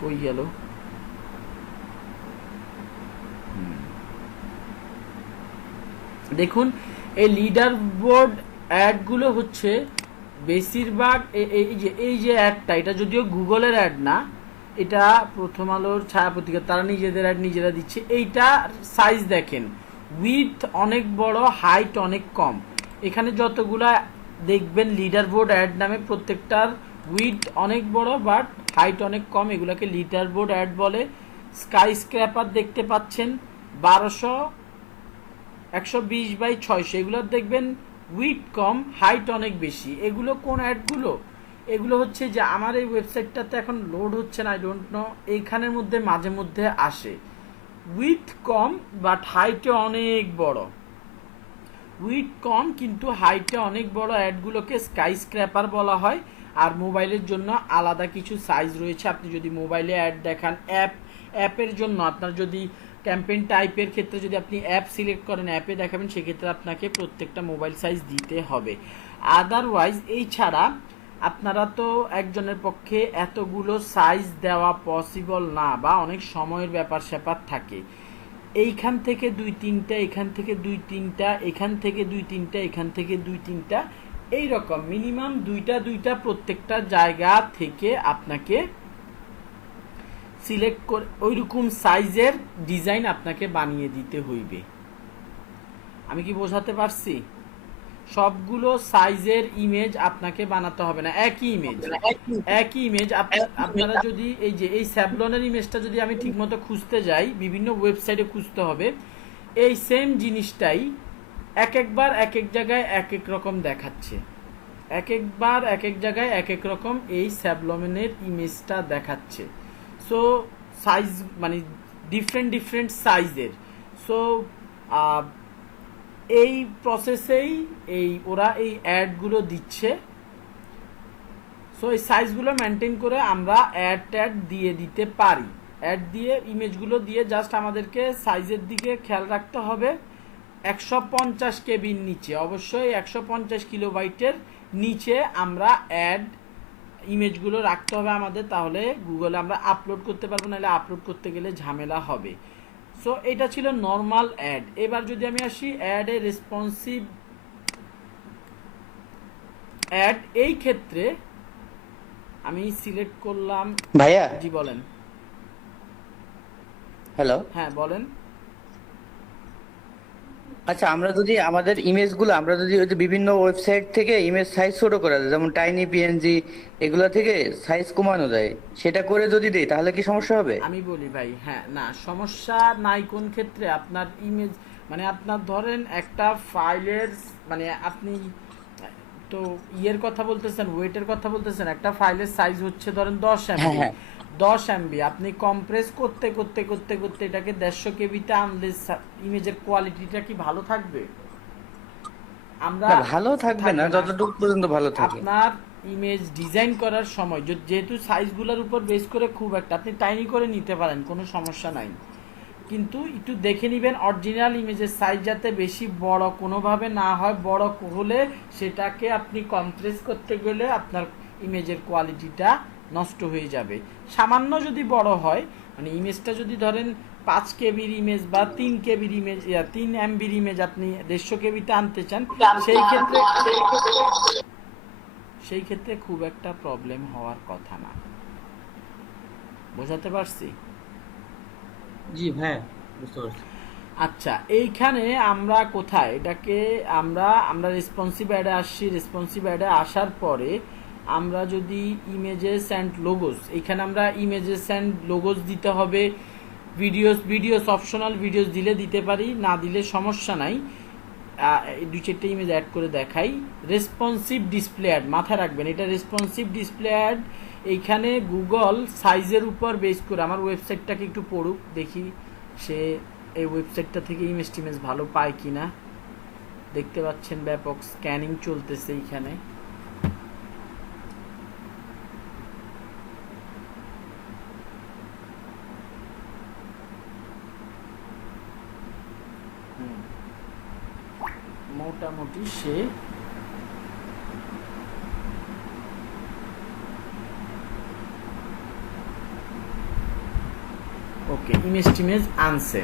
কই গেল? দেখুন এই লিডার বোর্ড অ্যাডগুলো হচ্ছে বেশিরভাগ এই যে অ্যাডটা, এটা যদিও গুগলের অ্যাড না, এটা প্রথম আলোর ছায়াপত্রিকা, তারা নিজেদের অ্যাড নিজেরা দিচ্ছে। এইটা সাইজ দেখেন, উইথ অনেক বড়, হাইট অনেক কম। এখানে যতগুলা দেখবেন লিডার বোর্ড অ্যাড নামে, প্রত্যেকটার উইথ অনেক বড় বাট হাইট অনেক কম, এগুলাকে লিডার বোর্ড অ্যাড বলে। স্কাই স্ক্র্যাপার দেখতে পাচ্ছেন 1200 120x600, এগুলো দেখবেন উইথ কম, হাইট অনেক বেশি। এগুলো কোন অ্যাডগুলো? এগুলো হচ্ছে যে আমার এই ওয়েবসাইটটাতে এখন লোড হচ্ছে না, আই ডোন্ট নো, এইখানের মধ্যে মাঝে মধ্যে আসে। উইথ কম বাট হাইটে অনেক বড়, উইথ কম কিন্তু হাইটে অনেক বড় অ্যাডগুলোকে স্কাই স্ক্র্যাপার বলা হয়। আর মোবাইলের জন্য আলাদা কিছু সাইজ রয়েছে। আপনি যদি মোবাইলে অ্যাড দেখান, অ্যাপের জন্য আপনার যদি ক্যাম্পেইন টাইপের ক্ষেত্রে যদি আপনি অ্যাপ সিলেক্ট করেন, অ্যাপে দেখাবেন, সেক্ষেত্রে আপনাকে প্রত্যেকটা মোবাইল সাইজ দিতে হবে। আদারওয়াইজ এই ছাড়া আপনারা তো একজনের পক্ষে এতগুলো সাইজ দেওয়া পসিবল না, বা অনেক সময়ের ব্যাপার স্যাপার থাকে। এইখান থেকে 2-3টা, এখান থেকে 2-3টা, এখান থেকে 2-3টা, এখান থেকে 2-3টা, এইরকম মিনিমাম 2টা প্রত্যেকটা জায়গা থেকে আপনাকে সিলেক্ট করে ওইরকম সাইজের ডিজাইন আপনাকে বানিয়ে দিতে হইবে। আমি কি বোঝাতে পারছি? সবগুলো সাইজের ইমেজ আপনাকে বানাতে হবে না, একই ইমেজ। আপনারা যদি এই স্যাভলনের ইমেজটা যদি আমি ঠিকমতো খুঁজতে যাই, বিভিন্ন ওয়েবসাইটে খুঁজতে হবে, এই সেম জিনিসটাই একবার এক এক জায়গায় এক এক রকম দেখাচ্ছে, একবার এক এক জায়গায় এক এক রকম এই স্যাভলনের ইমেজটা দেখাচ্ছে। সো সাইজ মানে ডিফারেন্ট সাইজের। সো এই প্রসেসেই ওরা এই অ্যাডগুলো দিচ্ছে। সো এই সাইজগুলো মেনটেন করে আমরা অ্যাড দিয়ে দিতে পারি। অ্যাড দিয়ে ইমেজগুলো দিয়ে জাস্ট আমাদেরকে সাইজের দিকে খেয়াল রাখতে হবে। 150 কেবির নিচে, অবশ্যই 150 কিলোবাইটের নিচে আমরা অ্যাড ইমেজগুলো রাখতে হবে আমাদের, তাহলে গুগলে আমরা আপলোড করতে পারবো, নাহলে আপলোড করতে গেলে ঝামেলা হবে। সো এটা ছিল নর্মাল অ্যাড। এবার যদি আমি আসি অ্যাডে রেসপন্সিভ অ্যাড, এই ক্ষেত্রে আমি সিলেক্ট করলাম। ভাইয়া, জি বলেন। হ্যালো। হ্যাঁ বলেন। আচ্ছা, আমরা যদি আমাদের ইমেজগুলো আমরা যদি ওই যে বিভিন্ন ওয়েবসাইট থেকে ইমেজ সাইজ ছোট করা যায়, যেমন টাইনি পিএনজি, এগুলো থেকে সাইজ কমানো যায়, সেটা করে যদি দেই তাহলে কি সমস্যা হবে? আমি বলি ভাই, হ্যাঁ, না সমস্যা নাই। কোন ক্ষেত্রে? আপনার ইমেজ মানে আপনার ধরেন একটা ফাইলের, মানে আপনি তো ইয়ের কথা বলতেছেন, ওয়েটের কথা বলতেছেন, একটা ফাইলের সাইজ হচ্ছে ধরেন 10 হ্যাঁ, এমবি। হ্যাঁ। 10 এমবি আপনি কম্প্রেস করতে করতে করতে করতে এটাকে 150 কেবিতে আনলে ইমেজের কোয়ালিটিটা কি ভালো থাকবে? আমরা না, ভালো থাকবে না থাকবে না। যতটুকু পর্যন্ত ভালো থাকে। আপনার ইমেজ ডিজাইন করার সময় যেহেতু সাইজগুলোর উপর বেস করে খুব একটা আপনি টাইনি করে নিতে পারেন, কোনো সমস্যা নাই, কিন্তু একটু দেখে নেবেন অরিজিনাল ইমেজের সাইজ যাতে বেশি বড় কোনোভাবে না হয়। বড় হলে সেটাকে আপনি কম্প্রেস করতে গেলে আপনার ইমেজের কোয়ালিটিটা নষ্ট হয়ে যাবে। সামান্য যদি বড় হয়, মানে ইমেজটা যদি ধরেন 5 কেবির ইমেজ বা 3 কেবির ইমেজ, 3 এমবির ইমেজ আপনি 150 কেবিতে আনতে চান, সেই ক্ষেত্রে খুব একটা প্রবলেম হওয়ার কথা না। বোঝাতে পারছি? জি ভাইয়া, বুঝতে পারছি। আচ্ছা, এইখানে আমরা কোথায় এটাকে আমরা আমরা রেসপন্সিভ অ্যাডে আসছি। রেসপন্সিভ অ্যাডে আসার পরে আমরা যদি ইমেজেস অ্যান্ড লোগোস, এখানে আমরা ইমেজেস অ্যান্ড লোগোস দিতে হবে। ভিডিওস অপশনাল, ভিডিওস দিলে দিতে পারি, না দিলে সমস্যা নাই। 2-4টে ইমেজ অ্যাড করে দেখাই। রেসপন্সিভ ডিসপ্লে অ্যাড, মাথায় রাখবেন এটা রেসপন্সিভ ডিসপ্লে অ্যাড। এইখানে গুগল সাইজের উপর বেস করে, আমার ওয়েবসাইটটাকে একটু পড়ুক দেখি সে এই ওয়েবসাইটটা থেকে ইমেজ টিমেজ ভালো পায় কিনা। দেখতে পাচ্ছেন ব্যাপক স্ক্যানিং চলতেছে এইখানে। মোটামুটি সে ওকে ইমেজ টিমেজ আনছে।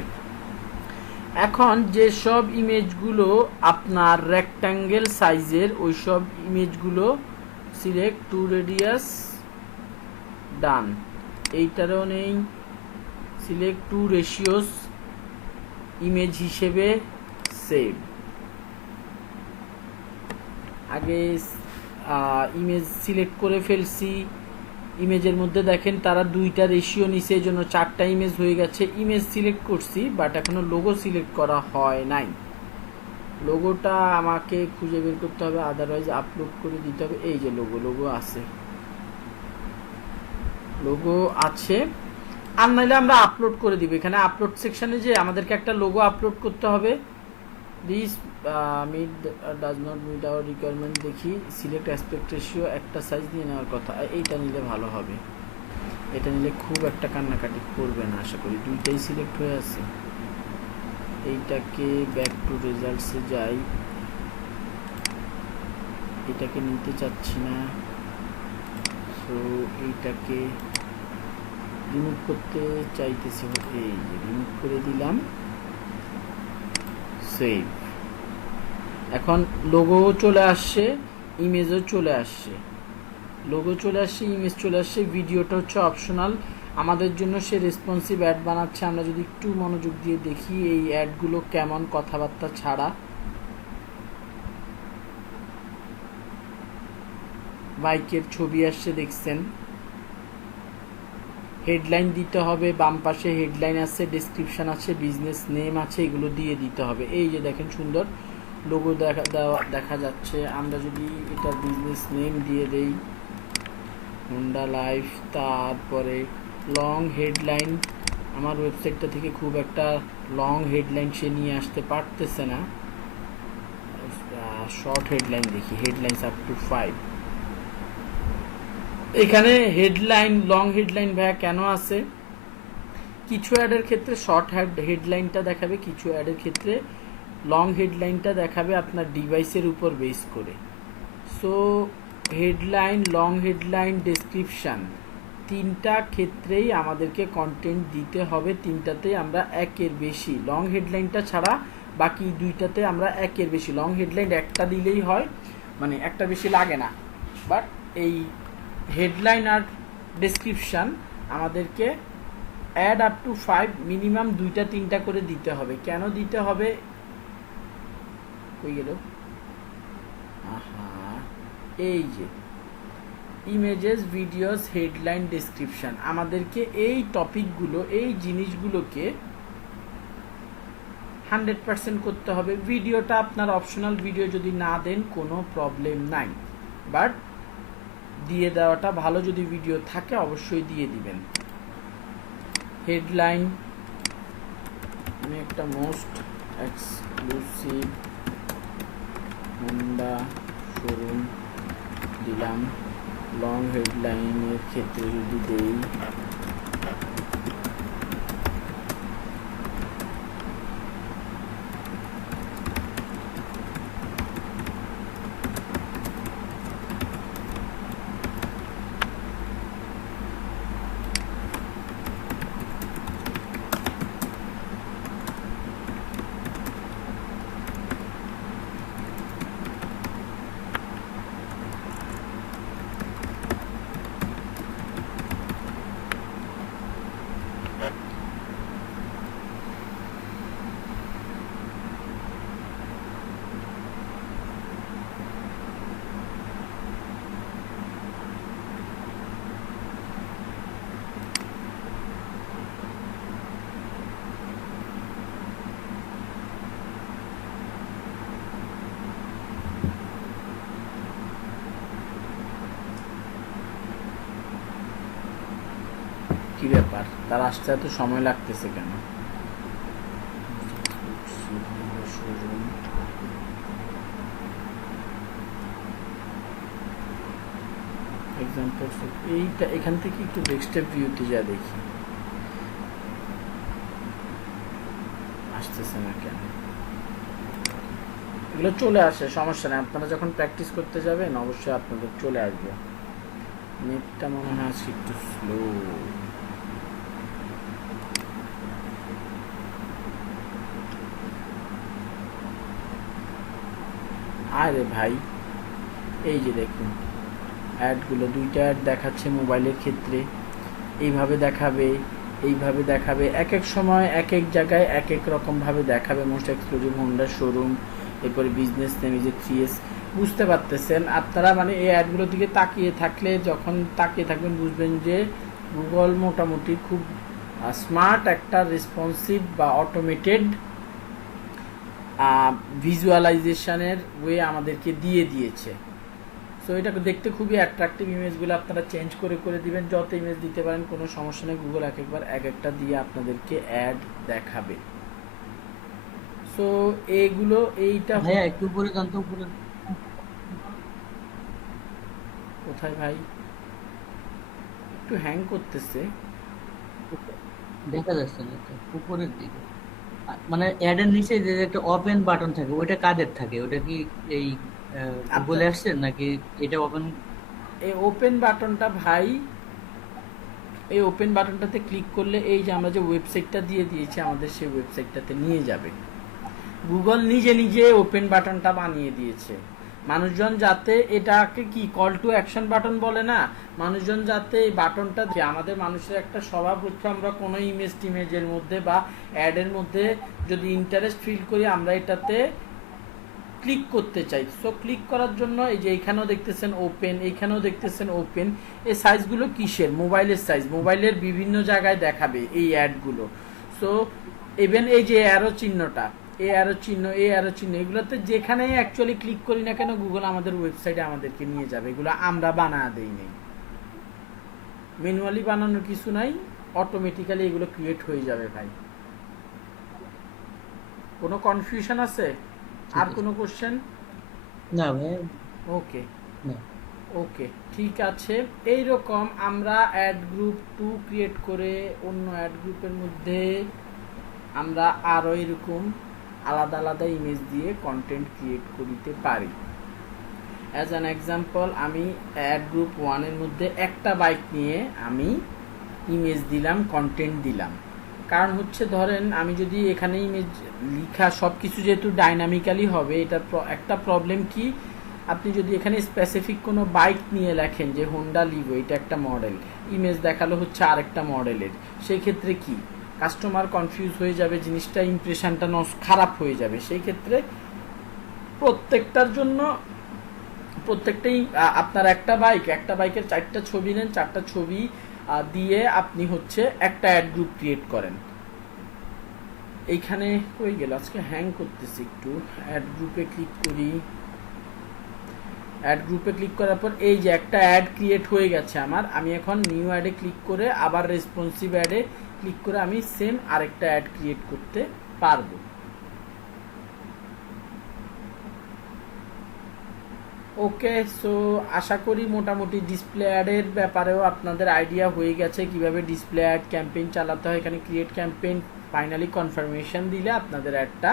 এখন যেসব ইমেজগুলো আপনার রেক্ট্যাঙ্গেল সাইজের ওই সব ইমেজগুলো সিলেক্ট টু রেডিয়াস ডান, এইটারও নেই সিলেক্ট টু রেশিওস ইমেজ হিসেবে সেভ। আগে ইমেজ সিলেক্ট করে ফেলছি, ইমেজের মধ্যে দেখেন তারা দুইটা রেশিও নিছে, এই জন্য 4টা ইমেজ হয়ে গেছে। ইমেজ সিলেক্ট করছি বাট এখনো লোগো সিলেক্ট করা হয় নাই। লোগোটা আমাকে খুঁজে বের করতে হবে, আদারওয়াইজ আপলোড করে দিতে হবে। এই যে লোগো আছে, লোগো আছে, আর নাহলে আমরা আপলোড করে দিব। এখানে আপলোড সেকশনে যে আমাদেরকে একটা লোগো আপলোড করতে হবে। This meet does not meet our requirement. দেখি সিলেক্ট অ্যাসপেক্ট রেশিও, একটা সাইজ নিয়ে নেওয়ার কথা, এইটা নিলে ভালো হবে। এটা নিলে খুব একটা কান্নাকাটি করবে না আশা করি। দুইটাই সিলেক্ট হয়ে আছে। এইটাকে ব্যাক টু রেজাল্টসে যাই, এটাকে নিতে চাচ্ছি না, সো এইটাকে রিমুভ করতে চাইতেছি। এই যে রিমুভ করে দিলাম, সেভ। এখন লোগো চলে আসছে, ইমেজও চলে আসছে। লোগো চলে আসছে, ইমেজ চলে আসছে। ভিডিওটা হচ্ছে অপশনাল আমাদের জন্য, সে রেসপন্সিভ অ্যাড বানাচ্ছে। আমরা যদি একটু মনোযোগ দিয়ে দেখি এই অ্যাডগুলো কেমন, কথাবার্তা ছাড়া। বাইকের ছবি আসছে দেখছেন। হেডলাইন দিতে হবে, বাম পাশে হেডলাইন আছে, ডেসক্রিপশন আছে, বিজনেস নেম আছে, এগুলো দিয়ে দিতে হবে। এই যে দেখেন সুন্দর লোগো দেখা যাচ্ছে। আমরা যদি এটা বিজনেস নেম দিয়ে দেই হোন্ডা লাইফ, তারপরে লং হেডলাইন, আমার ওয়েবসাইটটা থেকে খুব একটা লং হেডলাইন সে নিয়ে আসতে পারতেছে না। শর্ট হেডলাইন দেখি, হেডলাইনস আপ টু 5। এখানে হেডলাইন লং হেডলাইন ভাইয়া কেন আছে? কিছু অ্যাডের ক্ষেত্রে শর্ট হেডলাইনটা দেখাবে, কিছু অ্যাডের ক্ষেত্রে লং হেডলাইনটা দেখাবে আপনার ডিভাইসের উপর বেস করে। So headline, long headline, description, তিনটা ক্ষেত্রেই আমাদেরকে কন্টেন্ট দিতে হবে। তিনটাতেই আমরা একের বেশি, লং হেডলাইনটা ছাড়া বাকি দুইটাতে আমরা একের বেশি। লং হেডলাইন একটা দিলেই হয়, মানে একটা বেশি লাগে না, বাট এই হেডলাইন আর ডেসক্রিপশান আমাদেরকে অ্যাড আপ টু 5 মিনিমাম 2-3টা করে দিতে হবে। কেন দিতে হবে? কই গেল? এই যে ইমেজেস, ভিডিওস, হেডলাইন, ডেসক্রিপশন, আমাদেরকে এই টপিকগুলো, এই জিনিসগুলোকে 100% করতে হবে। ভিডিওটা আপনার অপশনাল, ভিডিও যদি না দেন কোনো প্রবলেম নাই, বাট দিয়ে দেওয়াটা ভালো। যদি ভিডিও থাকে অবশ্যই দিয়ে দিবেন। হেডলাইন আমি একটা মোস্ট এক্সক্লুসিভ হোন্ডা শোরুম দিলাম। লং হেডলাইনের ক্ষেত্রে যদি দেই কি ব্যাপার, তার আসতে এত সময় লাগতেছে কেন? এইটা এখান থেকে একটু ডেস্কটপ ভিউতে যা দেখি, আসতেছে না কেন? এগুলো চলে আসে, সমস্যা নেই। আপনারা যখন প্র্যাকটিস করতে যাবেন অবশ্যই আপনাদের চলে আসবে। নেটটা মনে হয় আজকে একটু স্লো। আরে ভাই, এই যে দেখুন অ্যাডগুলো, দুইটা অ্যাড দেখাচ্ছে মোবাইলের ক্ষেত্রে। এইভাবে দেখাবে, এইভাবে দেখাবে, এক এক সময় এক এক জায়গায় এক এক রকমভাবে দেখাবে। মোস্ট এক্সক্লুসিভ হোন্ডা শোরুম, এরপরে বিজনেস নেম, এই যে 3S, বুঝতে পারতেছেন আপনারা? মানে এই অ্যাডগুলোর দিকে তাকিয়ে থাকলে, যখন তাকিয়ে থাকবেন বুঝবেন যে গুগল মোটামুটি খুব স্মার্ট একটা রেসপন্সিভ বা অটোমেটেড ভিজুয়ালাইজেশনের ওয়ে আমাদেরকে দিয়ে দিয়েছে। সো এটা দেখতে খুবই অ্যাট্রাকটিভ। ইমেজগুলো আপনারা চেঞ্জ করে করে দিবেন, যত ইমেজ দিতে পারেন কোনো সমস্যা নেই। গুগল এক একবার এক একটা দিয়ে আপনাদেরকে অ্যাড দেখাবে। সো এইগুলো, এইটা ভাইয়া একটু উপরে যান তো, উপরে। কোথায় ভাই? একটু হ্যাং করতেছে। দেখা যাচ্ছে না তো, উপরের দিকে। মানে অ্যাড এর নিচে যে একটা ওপেন বাটন থাকে, ওইটা কাদের থাকে? ওটা কি এই গুগলে আপনার আসছে নাকি এটা ওপেন? এই ওপেন বাটনটা ভাই, এই ওপেন বাটনটাতে ক্লিক করলে এই যে আমরা যে ওয়েবসাইটটা দিয়ে দিয়েছি আমাদের, সেই ওয়েবসাইটটাতে নিয়ে যাবে। গুগল নিজে নিজে ওপেন বাটনটা বানিয়ে দিয়েছে। মানুষজন যাতে, এটাকে কি কল টু অ্যাকশন বাটন বলে না, মানুষজন যাতে এই বাটনটা, যে আমাদের মানুষের একটা স্বভাব হচ্ছে আমরা কোনো ইমেজ টিমেজের মধ্যে বা অ্যাডের মধ্যে যদি ইন্টারেস্ট ফিল করি আমরা এটাতে ক্লিক করতে চাই। সো ক্লিক করার জন্য এই যে এইখানেও দেখতেছেন ওপেন, এইখানেও দেখতেছেন ওপেন। এই সাইজগুলো কিসের? মোবাইলের সাইজ, মোবাইলের বিভিন্ন জায়গায় দেখাবে এই অ্যাডগুলো। সো ইভেন এই যে অ্যারো চিহ্নটা, এই অ্যারো চিহ্ন, এই অ্যারো চিহ্ন, এগুলোতে যেখানেই অ্যাকচুয়ালি ক্লিক করি না কেন গুগল আমাদের ওয়েবসাইটে আমাদেরকে নিয়ে যাবে। এগুলো আমরা বানা দেই নেই, ম্যানুয়ালি বানানোর কিছু নাই, অটোমেটিক্যালি এগুলো ক্রিয়েট হয়ে যাবে ভাই। কোনো কনফিউশন আছে? ঠিক আর আছে। কোনো কোশ্চেন? না ভাই, ওকে, না। ওকে, ঠিক আছে। এইরকম আমরা অ্যাড গ্রুপ 2 ক্রিয়েট করে অন্য অ্যাড গ্রুপের মধ্যে আমরা আরও এরকম আলাদা আলাদা ইমেজ দিয়ে কন্টেন্ট ক্রিয়েট করিতে পারি। অ্যাজ অ্যান এক্সাম্পল, আমি অ্যাড গ্রুপ 1-এর মধ্যে একটা বাইক নিয়ে আমি ইমেজ দিলাম, কন্টেন্ট দিলাম। কারণ হচ্ছে ধরেন আমি যদি এখানে ইমেজ লিখা সব কিছু যেহেতু ডাইনামিক্যালি হবে, এটা একটা প্রবলেম কি, আপনি যদি এখানে স্পেসিফিক কোনো বাইক নিয়ে লেখেন যে হোন্ডা লিভো, এটা একটা মডেল, ইমেজ দেখালো হচ্ছে আরেকটা মডেলের, সেই ক্ষেত্রে কি কাস্টমার কনফিউজ হয়ে যাবে, জিনিসটা ইমপ্রেশনটা খারাপ হয়ে যাবে। সেই ক্ষেত্রে প্রত্যেকটার জন্য, প্রত্যেকটাই আপনার একটা বাইক, একটা বাইকের 4টা ছবি নেন, 4টা ছবি দিয়ে আপনি হচ্ছে একটা অ্যাড গ্রুপ ক্রিয়েট করেন। এইখানে হয়ে গেল, আজকে হ্যাং করতেছি একটু। অ্যাড গ্রুপে ক্লিক করি, অ্যাড গ্রুপে ক্লিক করার পর এই যে একটা অ্যাড ক্রিয়েট হয়ে গেছে আমার। আমি এখন নিউ অ্যাডে ক্লিক করে আবার রেসপন্সিভ অ্যাডে ক্লিক করে আমি সেম আরেকটা অ্যাড ক্রিয়েট করতে পারবো। ওকে, সো আশা করি মোটামুটি ডিসপ্লে অ্যাডের ব্যাপারেও আপনাদের আইডিয়া হয়ে গেছে কিভাবে ডিসপ্লে অ্যাড ক্যাম্পেইন চালাতে হয়। এখানে ক্রিয়েট ক্যাম্পেইন ফাইনালি কনফার্মেশন দিলে আপনাদের অ্যাডটা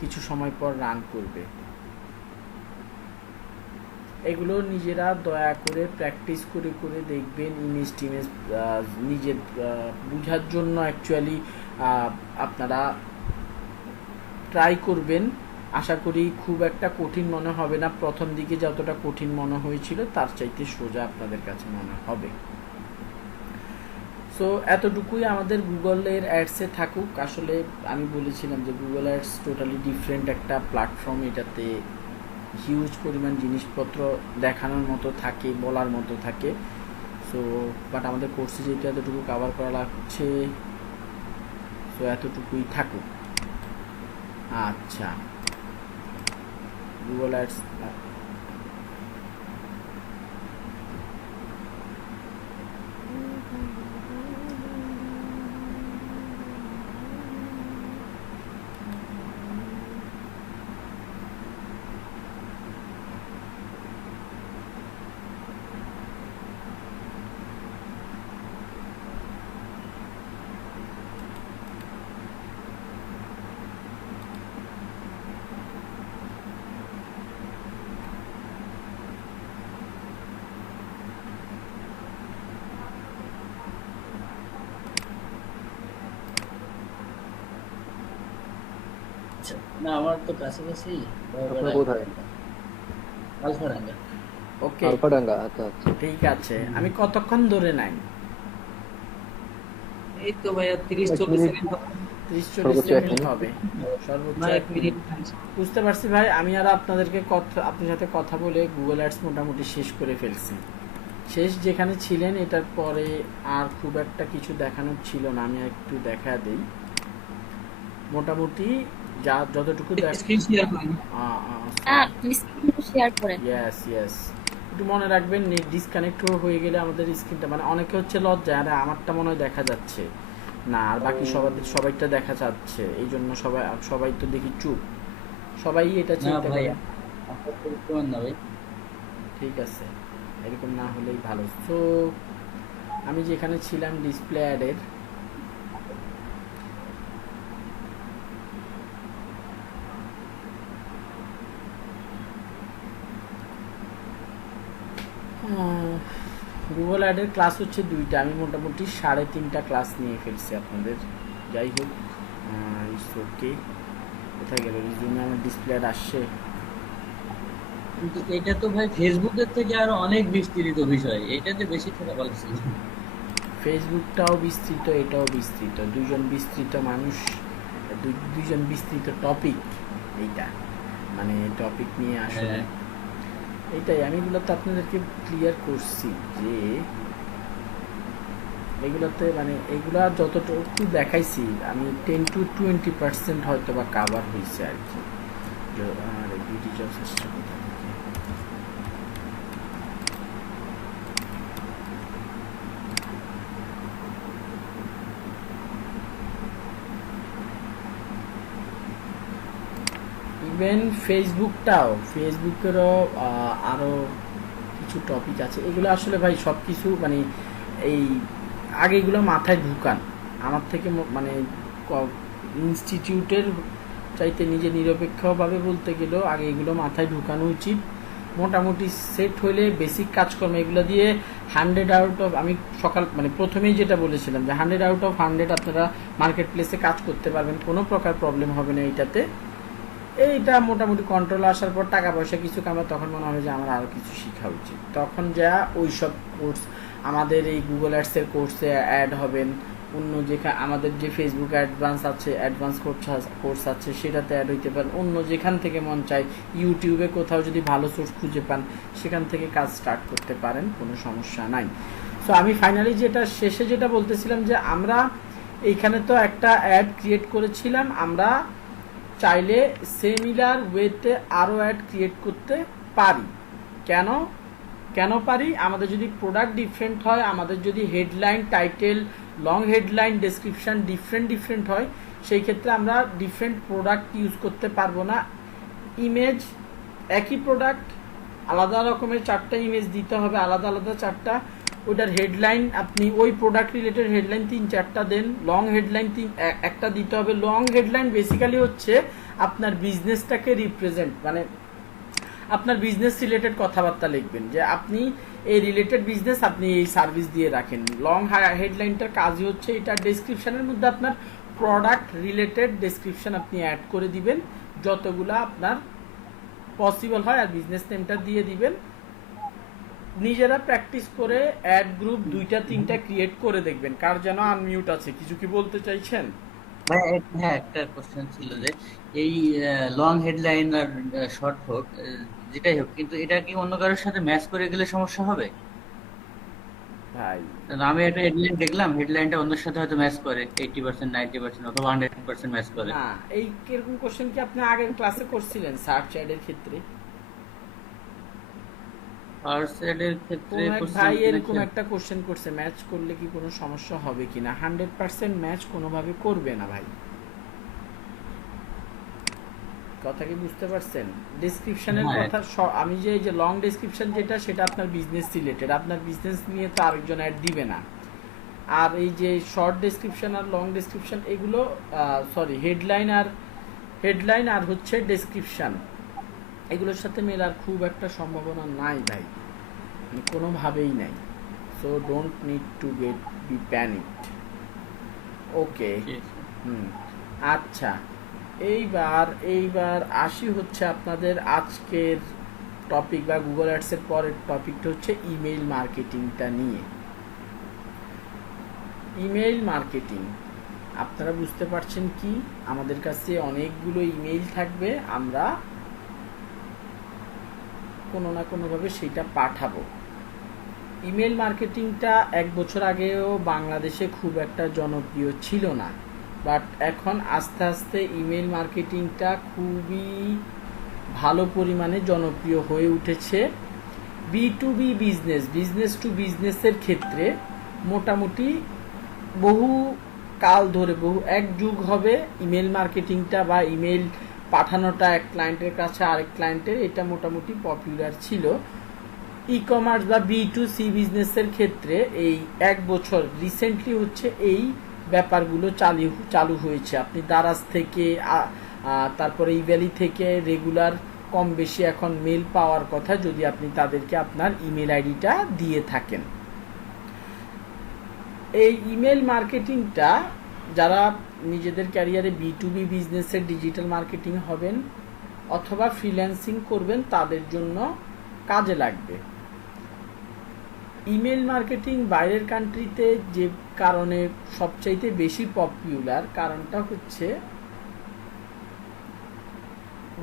কিছু সময় পর রান করবে। এগুলো নিজেরা দয়া করে প্র্যাকটিস করে করে দেখবেন, ইমেজ টিমেজ নিজের বোঝার জন্য অ্যাকচুয়ালি আপনারা ট্রাই করবেন। আশা করি খুব একটা কঠিন মনে হবে না, প্রথম দিকে যতটা কঠিন মনে হয়েছিল তার চাইতে সোজা আপনাদের কাছে মনে হবে। সো এতটুকুই আমাদের গুগলের অ্যাডসে থাকুক। আসলে আমি বলেছিলাম যে গুগল অ্যাডস টোটালি ডিফারেন্ট একটা প্ল্যাটফর্ম, এটাতে হিউজ পরিমাণ জিনিসপত্র দেখানোর মতো থাকে, বলার মতো থাকে। সো বাট আমাদের কোর্সে যেহেতু এতটুকু কভার করা লাগছে, সো এতটুকুই থাকুক। আচ্ছা, গুগল অ্যাডস আচ্ছা, না আমার তো কাছাকাছি আপনার বড়বেড়া কোথায়? আলফাডাঙ্গা। ওকে, আলফাডাঙ্গা, আচ্ছা আচ্ছা। ঠিক আছে। আমি কতক্ষণ ধরে নাই? এই তো ভাইয়া 30-40 1 মিনিট, সেকেন্ড হবে। 30-40 সর্বোচ্চ 1 সেকেন্ড মিনিট। হবে, সর্বোচ্চ না, 1 1 মিনিট। মিনিট। বুঝতে পারছি ভাই। আমি আর আপনাদেরকে কথা, আপনার সাথে কথা বলে গুগল অ্যাডস মোটামুটি শেষ করে ফেলছি। শেষ যেখানে ছিলেন, এটার পরে আর খুব একটা কিছু দেখানোর ছিল না। আমি একটু দেখা দেই মোটামুটি যা যতটুকু দেখ। স্ক্রিন শেয়ার করেন। আপনি স্ক্রিনটা শেয়ার করেন। ইয়েস ইয়েস, একটু মনে রাখবেন নেট ডিসকানেক্ট হয়ে গেলে আমাদের স্ক্রিনটা, মানে অনেকে হচ্ছে লজ্জা, আরে আমারটা মনে হয় দেখা যাচ্ছে না, আর বাকি সবাইটা দেখা যাচ্ছে, এই জন্য সবাই তো দেখি চুপ, সবাই এটা না চিন্তা ভাই, করে। আপনার তো করেন না ভাই। ঠিক আছে, এরকম না হলেই ভালো। তো আমি যেখানে ছিলাম ডিসপ্লে অ্যাডের, গুগল অ্যাডের ক্লাস হচ্ছে 2টা। আমি মোটামুটি 3.5টা ক্লাস নিয়ে ফেলছি আপনাদের। যাই হোক, ইটস ওকে। কোথায় গেল রিজুমে? আমার ডিসপ্লে অ্যাড আসছে। কিন্তু এটা তো ভাই ফেসবুকের থেকে আরো অনেক বিস্তৃত বিষয়, এটাতে বেশি থাকা ভালো ছিল। ফেসবুকটাও বিস্তৃত, এটাও বিস্তৃত, দুইজন বিস্তৃত মানুষ, দুইজন বিস্তৃত টপিক। এইটা মানে টপিক নিয়ে আসলে হ্যাঁ, এইটাই আমি এগুলো তো আপনাদেরকে ক্লিয়ার করছি যে এগুলোতে মানে এগুলা যতটুকু দেখাইছি আমি 10-20% হয়তো বা কাভার হয়েছে আর কি। আর বিউটি জব চেষ্টা কোথা থেকে? ইভেন ফেসবুকেরও আরও কিছু টপিক আছে। এগুলো আসলে ভাই সব কিছু মানে এই আগে এগুলো মাথায় ঢুকান আমার থেকে মানে ইনস্টিটিউটের চাইতে নিজে নিরপেক্ষভাবে বলতে গেলেও আগে এগুলো মাথায় ঢুকানো উচিত। মোটামুটি সেট হইলে বেসিক কাজকর্ম এগুলো দিয়ে 100 আউট অফ, আমি সকাল মানে প্রথমেই যেটা বলেছিলাম যে 100 আউট অফ 100 আপনারা মার্কেট প্লেসে কাজ করতে পারবেন, কোনো প্রকার প্রবলেম হবে না এইটাতে। এইটা মোটামুটি কন্ট্রোল আসার পর টাকা পয়সা কিছু কামায়, তখন মনে হবে যে আমার আরও কিছু শেখা উচিত। তখন যা ওই সব কোর্স, আমাদের এই গুগল অ্যাডসের কোর্সে অ্যাড হবেন, অন্য যেখানে আমাদের যে ফেসবুক অ্যাডভান্স কোর্স আছে সেটাতে অ্যাড হইতে পারেন, অন্য যেখান থেকে মন চায়, ইউটিউবে কোথাও যদি ভালো সোর্স খুঁজে পান সেখান থেকে কাজ স্টার্ট করতে পারেন, কোনো সমস্যা নাই। সো আমি ফাইনালি শেষে যেটা বলতেছিলাম যে আমরা এইখানে তো একটা অ্যাড ক্রিয়েট করেছিলাম, আমরা চাইলে সিমিলার ওয়েতে আরও অ্যাড ক্রিয়েট করতে পারি। কেন কেন পারি? আমাদের যদি প্রোডাক্ট ডিফারেন্ট হয়, আমাদের যদি headline, title, long headline, description different হয়, সেই ক্ষেত্রে আমরা ডিফারেন্ট প্রোডাক্ট ইউজ করতে পারবো না। ইমেজ একই প্রোডাক্ট, আলাদা রকমের 4টা ইমেজ দিতে হবে, আলাদা আলাদা 4টা। ওটার হেডলাইন আপনি ওই প্রোডাক্ট রিলেটেড হেডলাইন 3-4টা দেন, লং হেডলাইন একটা দিতে হবে। লং হেডলাইন বেসিক্যালি হচ্ছে আপনার বিজনেসটাকে রিপ্রেজেন্ট, মানে আপনার বিজনেস রিলেটেড কথাবার্তা লিখবেন যে আপনি এই রিলেটেড বিজনেস, আপনি এই সার্ভিস দিয়ে রাখেন। লং হেডলাইনটার কাজই হচ্ছে এটা ডেসক্রিপশনের মধ্যে আপনার প্রোডাক্ট রিলেটেড ডেসক্রিপশন আপনি অ্যাড করে দিবেন যতগুলা আপনার পসিবল হয়, আর বিজনেস নেমটা দিয়ে দিবেন। নিজেরা প্র্যাকটিস করে অ্যাড গ্রুপ 2-3টা ক্রিয়েট করে দেখবেন। কার যেন আনমিউট আছে, কিছু কি বলতে চাইছেন? ভাই হ্যাঁ, একটা কোশ্চেন ছিল যে এই লং হেডলাইন আর শর্ট হোক, যেটাই হোক, কিন্তু এটা কি অন্য কারোর সাথে ম্যাচ করে গেলে সমস্যা হবে? ভাই কারণ আমি একটা হেডলাইন দেখলাম, হেডলাইনটা অন্যের সাথে হয়তো ম্যাচ করে 80%, 90% অথবা 100% ম্যাচ করে। না, এই কিরকম কোশ্চেন কি আপনি আগের ক্লাসে করছিলেন সার্চ অ্যাডের ক্ষেত্রে? ফার্স্ট এডের ক্ষেত্রে কোন এক কোশ্চেন ভাই এরকম করেছেন? একটা কোশ্চেন করছে, ম্যাচ করলে কি কোনো সমস্যা হবে কিনা। 100% ম্যাচ কোনোভাবে করবে না ভাই, কথা কি বুঝতে পারছেন? ডেসক্রিপশনের হ্যাঁ, কথা আমি যে লং ডেসক্রিপশন যেটা, সেটা আপনার বিজনেস রিলেটেড, আপনার বিজনেস নিয়ে তো আরেকজন অ্যাড দিবে না। আর এই যে শর্ট ডেসক্রিপশন আর লং ডেসক্রিপশন এগুলো, সরি, হেডলাইন আর হচ্ছে ডেসক্রিপশন, এগুলোর সাথে মেলার খুব একটা সম্ভাবনা নাই ভাই, মানে কোনোভাবেই নাই। So don't need to be panicked. Okay, ঠিক আছে। হুম, আচ্ছা। এইবার আসি হচ্ছে আপনাদের আজকের টপিক বা গুগল অ্যাডসের পরের টপিকটা হচ্ছে ইমেইল মার্কেটিংটা নিয়ে। ইমেইল মার্কেটিং আপনারা বুঝতে পারছেন কি, আমাদের কাছে অনেকগুলো ইমেইল থাকবে, আমরা কোনো না কোনোভাবে সেটা পাঠাবো। ইমেল মার্কেটিংটা 1 বছর আগেও বাংলাদেশে খুব একটা জনপ্রিয় ছিল না, বাট এখন আস্তে আস্তে ইমেল মার্কেটিংটা খুবই ভালো পরিমাণে জনপ্রিয় হয়ে উঠেছে। B2B বিজনেস টু বিজনেসের ক্ষেত্রে মোটামুটি বহু কাল ধরে, এক যুগ হবে ইমেল মার্কেটিংটা বা ইমেল পাঠানোটা এক ক্লায়েন্টের কাছে আরেক ক্লায়েন্টের, এটা মোটামুটি পপুলার ছিল। ই কমার্স বা B2C বিজনেসের ক্ষেত্রে এই 1 বছর রিসেন্টলি হচ্ছে এই ব্যাপারগুলো চালু হয়েছে। আপনি দারাজ থেকে তারপরে ইভ্যালি থেকে রেগুলার কম বেশি এখন মেল পাওয়ার কথা, যদি আপনি তাদেরকে আপনার ইমেল আইডিটা দিয়ে থাকেন। এই ইমেল মার্কেটিংটা যারা নিজেদের ক্যারিয়ারে B2B বিজনেসের ডিজিটাল মার্কেটিং হবেন অথবা ফ্রিল্যান্সিং করবেন, তাদের জন্য কাজে লাগবে। ইমেল মার্কেটিং বাইরের কান্ট্রিতে যে কারণে সবচাইতে বেশি পপুলার, কারণটা হচ্ছে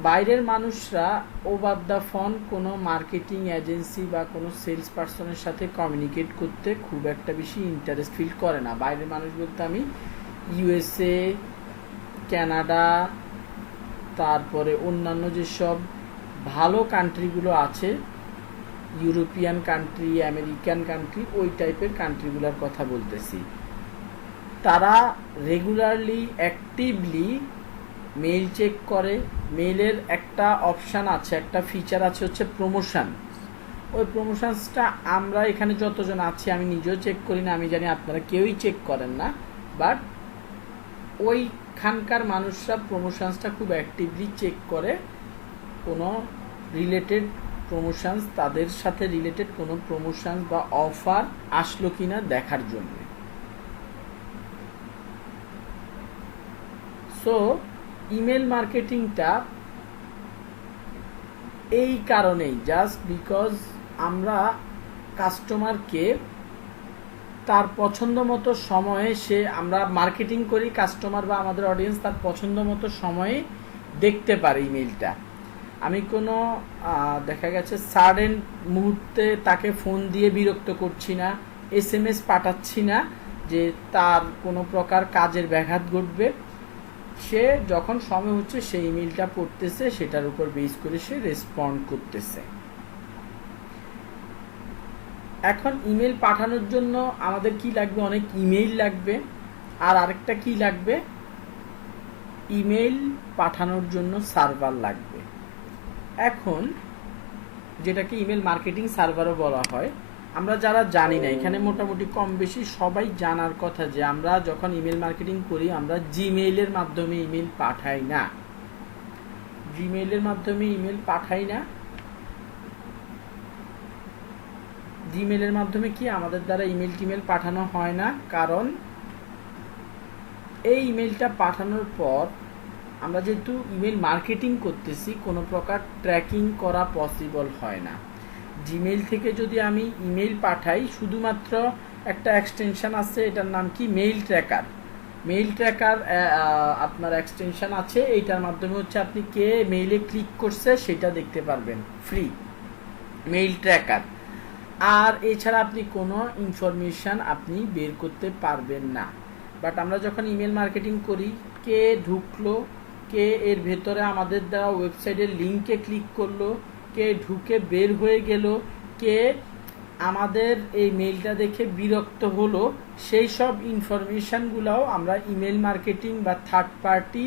বাইরের মানুষরা ওভার দ্য ফোন কোনো মার্কেটিং এজেন্সি বা কোনো সেলস পার্সনের সাথে কমিউনিকেট করতে খুব একটা বেশি ইন্টারেস্ট ফিল করে না। বাইরের মানুষ বলতে আমি USA, কানাডা, তারপরে অন্যান্য যেসব ভালো কান্ট্রিগুলো আছে, ইউরোপিয়ান কান্ট্রি, আমেরিকান কান্ট্রি, ওই টাইপের কান্ট্রিগুলোর কথা বলতেছি। তারা রেগুলারলি অ্যাক্টিভলি মেইল চেক করে। মেইলের একটা অপশান আছে, একটা ফিচার আছে হচ্ছে প্রমোশন। ওই প্রমোশনসটা আমরা এখানে যতজন আছি, আমি নিজেও চেক করি না, আমি জানি আপনারা কেউই চেক করেন না, বাট ওইখানকার মানুষরা প্রমোশনসটা খুব অ্যাক্টিভলি চেক করে। কোনো রিলেটেড প্রমোশনস, তাদের সাথে রিলেটেড কোনো প্রমোশনস বা অফার আসলো কিনা দেখার জন্য। সো ইমেল মার্কেটিংটা এই কারণেই, জাস্ট বিকজ আমরা কাস্টমারকে তার পছন্দ মতো সময়ে আমরা মার্কেটিং করি, কাস্টমার বা আমাদের অডিয়েন্স তার পছন্দ মতো সময়ে দেখতে পারে ইমেলটা। আমি কোনো দেখা গেছে সাডেন মুহূর্তে তাকে ফোন দিয়ে বিরক্ত করছি না, SMS পাঠাচ্ছি না যে তার কোনো প্রকার কাজের ব্যাঘাত ঘটবে। সে যখন সময় হচ্ছে সেই ইমেলটা পড়তেছে, সেটার উপর বেস করে সে রেসপন্ড করতেছে। এখন ইমেল পাঠানোর জন্য আমাদের কি লাগবে? অনেক ইমেইল লাগবে। আর আরেকটা কি লাগবে? ইমেইল পাঠানোর জন্য সার্ভার লাগবে। এখন যেটাকে ইমেল মার্কেটিং সার্ভারও বলা হয়, আমরা যারা জানি না, এখানে মোটামুটি কম বেশি সবাই জানার কথা যে আমরা যখন ইমেল মার্কেটিং করি, আমরা জিমেইলের মাধ্যমে ইমেল পাঠাই না। জিমেইলের মাধ্যমে ইমেল পাঠাই না। জিমেইলের মাধ্যমে কি আমাদের দ্বারা টিমেল পাঠানো হয় না, কারণ এই ইমেলটা পাঠানোর পর আমরা যেহেতু ইমেল মার্কেটিং করতেছি, কোনো প্রকার ট্র্যাকিং করা পসিবল হয় না। জিমেইল থেকে যদি আমি ইমেল পাঠাই, শুধুমাত্র একটা এক্সটেনশন আছে, এটার নাম কি মেইল ট্র্যাকার। মেইল ট্র্যাকার আপনার এক্সটেনশন আছে, এইটার মাধ্যমে হচ্ছে আপনি কে মেইলে ক্লিক করছে সেটা দেখতে পারবেন, ফ্রি মেইল ট্র্যাকার। আর এছাড়া আপনি কোনো ইনফরমেশান আপনি বের করতে পারবেন না। বাট আমরা যখন ইমেল মার্কেটিং করি, কে ঢুকলো, কে এর ভেতরে আমাদের দেওয়া ওয়েবসাইটের লিঙ্কে ক্লিক করলো, কে ঢুকে বের হয়ে গেল, কে আমাদের এই মেইলটা দেখে বিরক্ত হলো, সেই সব ইনফরমেশানগুলোও আমরা ইমেল মার্কেটিং বা থার্ড পার্টি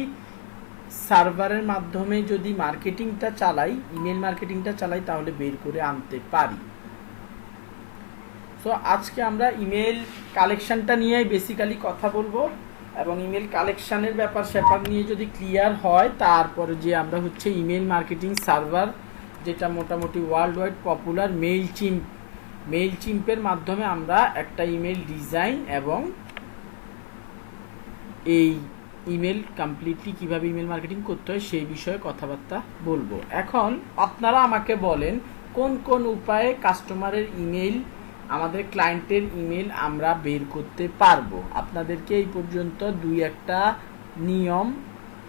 সার্ভারের মাধ্যমে যদি মার্কেটিংটা চালাই, ইমেল মার্কেটিংটা চালাই, তাহলে বের করে আনতে পারি। সো আজকে আমরা ইমেল কালেকশনটা নিয়েই বেসিক্যালি কথা বলবো, এবং ইমেল কালেকশনের ব্যাপার স্যাপার নিয়ে যদি ক্লিয়ার হয়, তারপরে যে আমরা হচ্ছে ইমেল মার্কেটিং সার্ভার, যেটা মোটামুটি ওয়ার্ল্ড ওয়াইড পপুলার, মেইল চিম্পের মাধ্যমে আমরা একটা ইমেল ডিজাইন এবং এই ইমেল কমপ্লিটলি কিভাবে ইমেল মার্কেটিং করতে হয় সেই বিষয়ে কথাবার্তা বলবো। এখন আপনারা আমাকে বলেন কোন কোন উপায়ে কাস্টমারের ইমেল, আমাদের ক্লায়েন্টের ইমেল আমরা বের করতে পারবো। আপনাদেরকে এই পর্যন্ত দুই একটা নিয়ম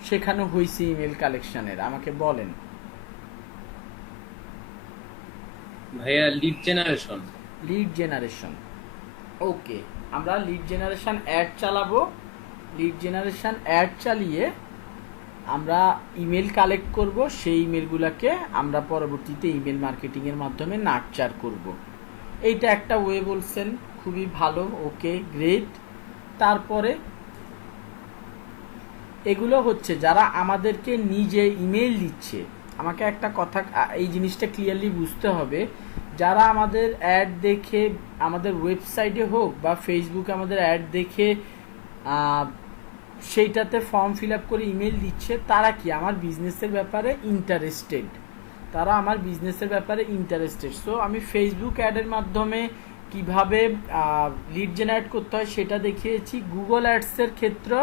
শেখানো হয়েছে ইমেল কালেকশনের, আমাকে বলেন। ভাইয়া লিড জেনারেশন। লিড জেনারেশন, ওকে, আমরা লিড জেনারেশন অ্যাড চালাবো। লিড জেনারেশন অ্যাড চালিয়ে আমরা ইমেল কালেক্ট করব, সেই ইমেলগুলোকে আমরা পরবর্তীতে ইমেল মার্কেটিংয়ের মাধ্যমে নার্চার করব। এইটা একটা ওয়ে বলছেন, খুবই ভালো, ওকে গ্রেট। তারপরে এগুলো হচ্ছে যারা আমাদেরকে নিজে ইমেল দিচ্ছে। আমাকে একটা কথা, এই জিনিসটা ক্লিয়ারলি বুঝতে হবে, যারা আমাদের অ্যাড দেখে আমাদের ওয়েবসাইটে হোক বা ফেসবুকে আমাদের অ্যাড দেখে সেইটাতে ফর্ম ফিল আপ করে ইমেল দিচ্ছে, তারা কি আমার বিজনেসের ব্যাপারে ইন্টারেস্টেড, তারা আমার বিজনেসের ব্যাপারে ইন্টারেস্টেড। সো আমি ফেসবুক অ্যাডের মাধ্যমে কিভাবে লিড জেনারেট করতে হয় সেটা দেখিয়েছি। গুগল অ্যাডসের ক্ষেত্রে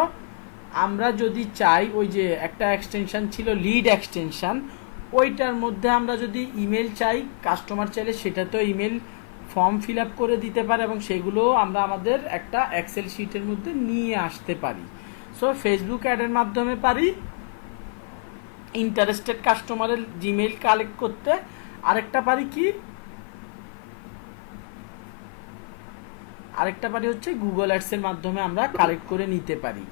আমরা যদি চাই, ওই যে একটা এক্সটেনশন ছিল লিড এক্সটেনশন, ওইটার মধ্যে আমরা যদি ইমেল চাই, কাস্টমার চাইলে সেটাতেও ইমেল ফর্ম ফিল আপ করে দিতে পারে এবং সেগুলো আমরা আমাদের একটা এক্সেল শিটের মধ্যে নিয়ে আসতে পারি। সো ফেসবুক অ্যাডের মাধ্যমে পারি ইন্টারেস্টেড কাস্টমারের জিমেইল কালেক্ট করতে। আরেকটা পারি কি, আরেকটা পারি হচ্ছে গুগল অ্যাডসের মাধ্যমে আমরা কালেক্ট করে নিতে পারি।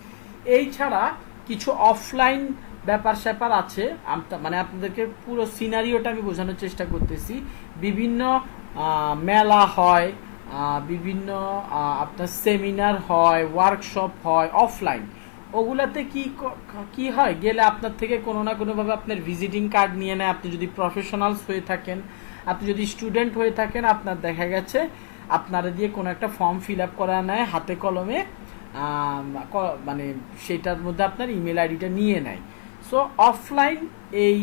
এই ছাড়া কিছু অফলাইন ব্যাপার স্যাপার আছে, মানে আপনাদেরকে পুরো সিনারিওটা আমি বোঝানোর চেষ্টা করতেছি। বিভিন্ন মেলা হয়, বিভিন্ন আপনার সেমিনার হয়, ওয়ার্কশপ হয় অফলাইন। ওগুলাতে কি হয়, গেলে আপনার থেকে কোনো না কোনোভাবে আপনার ভিজিটিং কার্ড নিয়ে নেয়। আপনি যদি প্রফেশনালস হয়ে থাকেন, আপনি যদি স্টুডেন্ট হয়ে থাকেন, আপনার দেখা গেছে আপনারা দিয়ে কোনো একটা ফর্ম ফিল আপ করা নেয় হাতে কলমে, মানে সেটার মধ্যে আপনার ইমেল আইডিটা নিয়ে নেয়। সো অফলাইন এই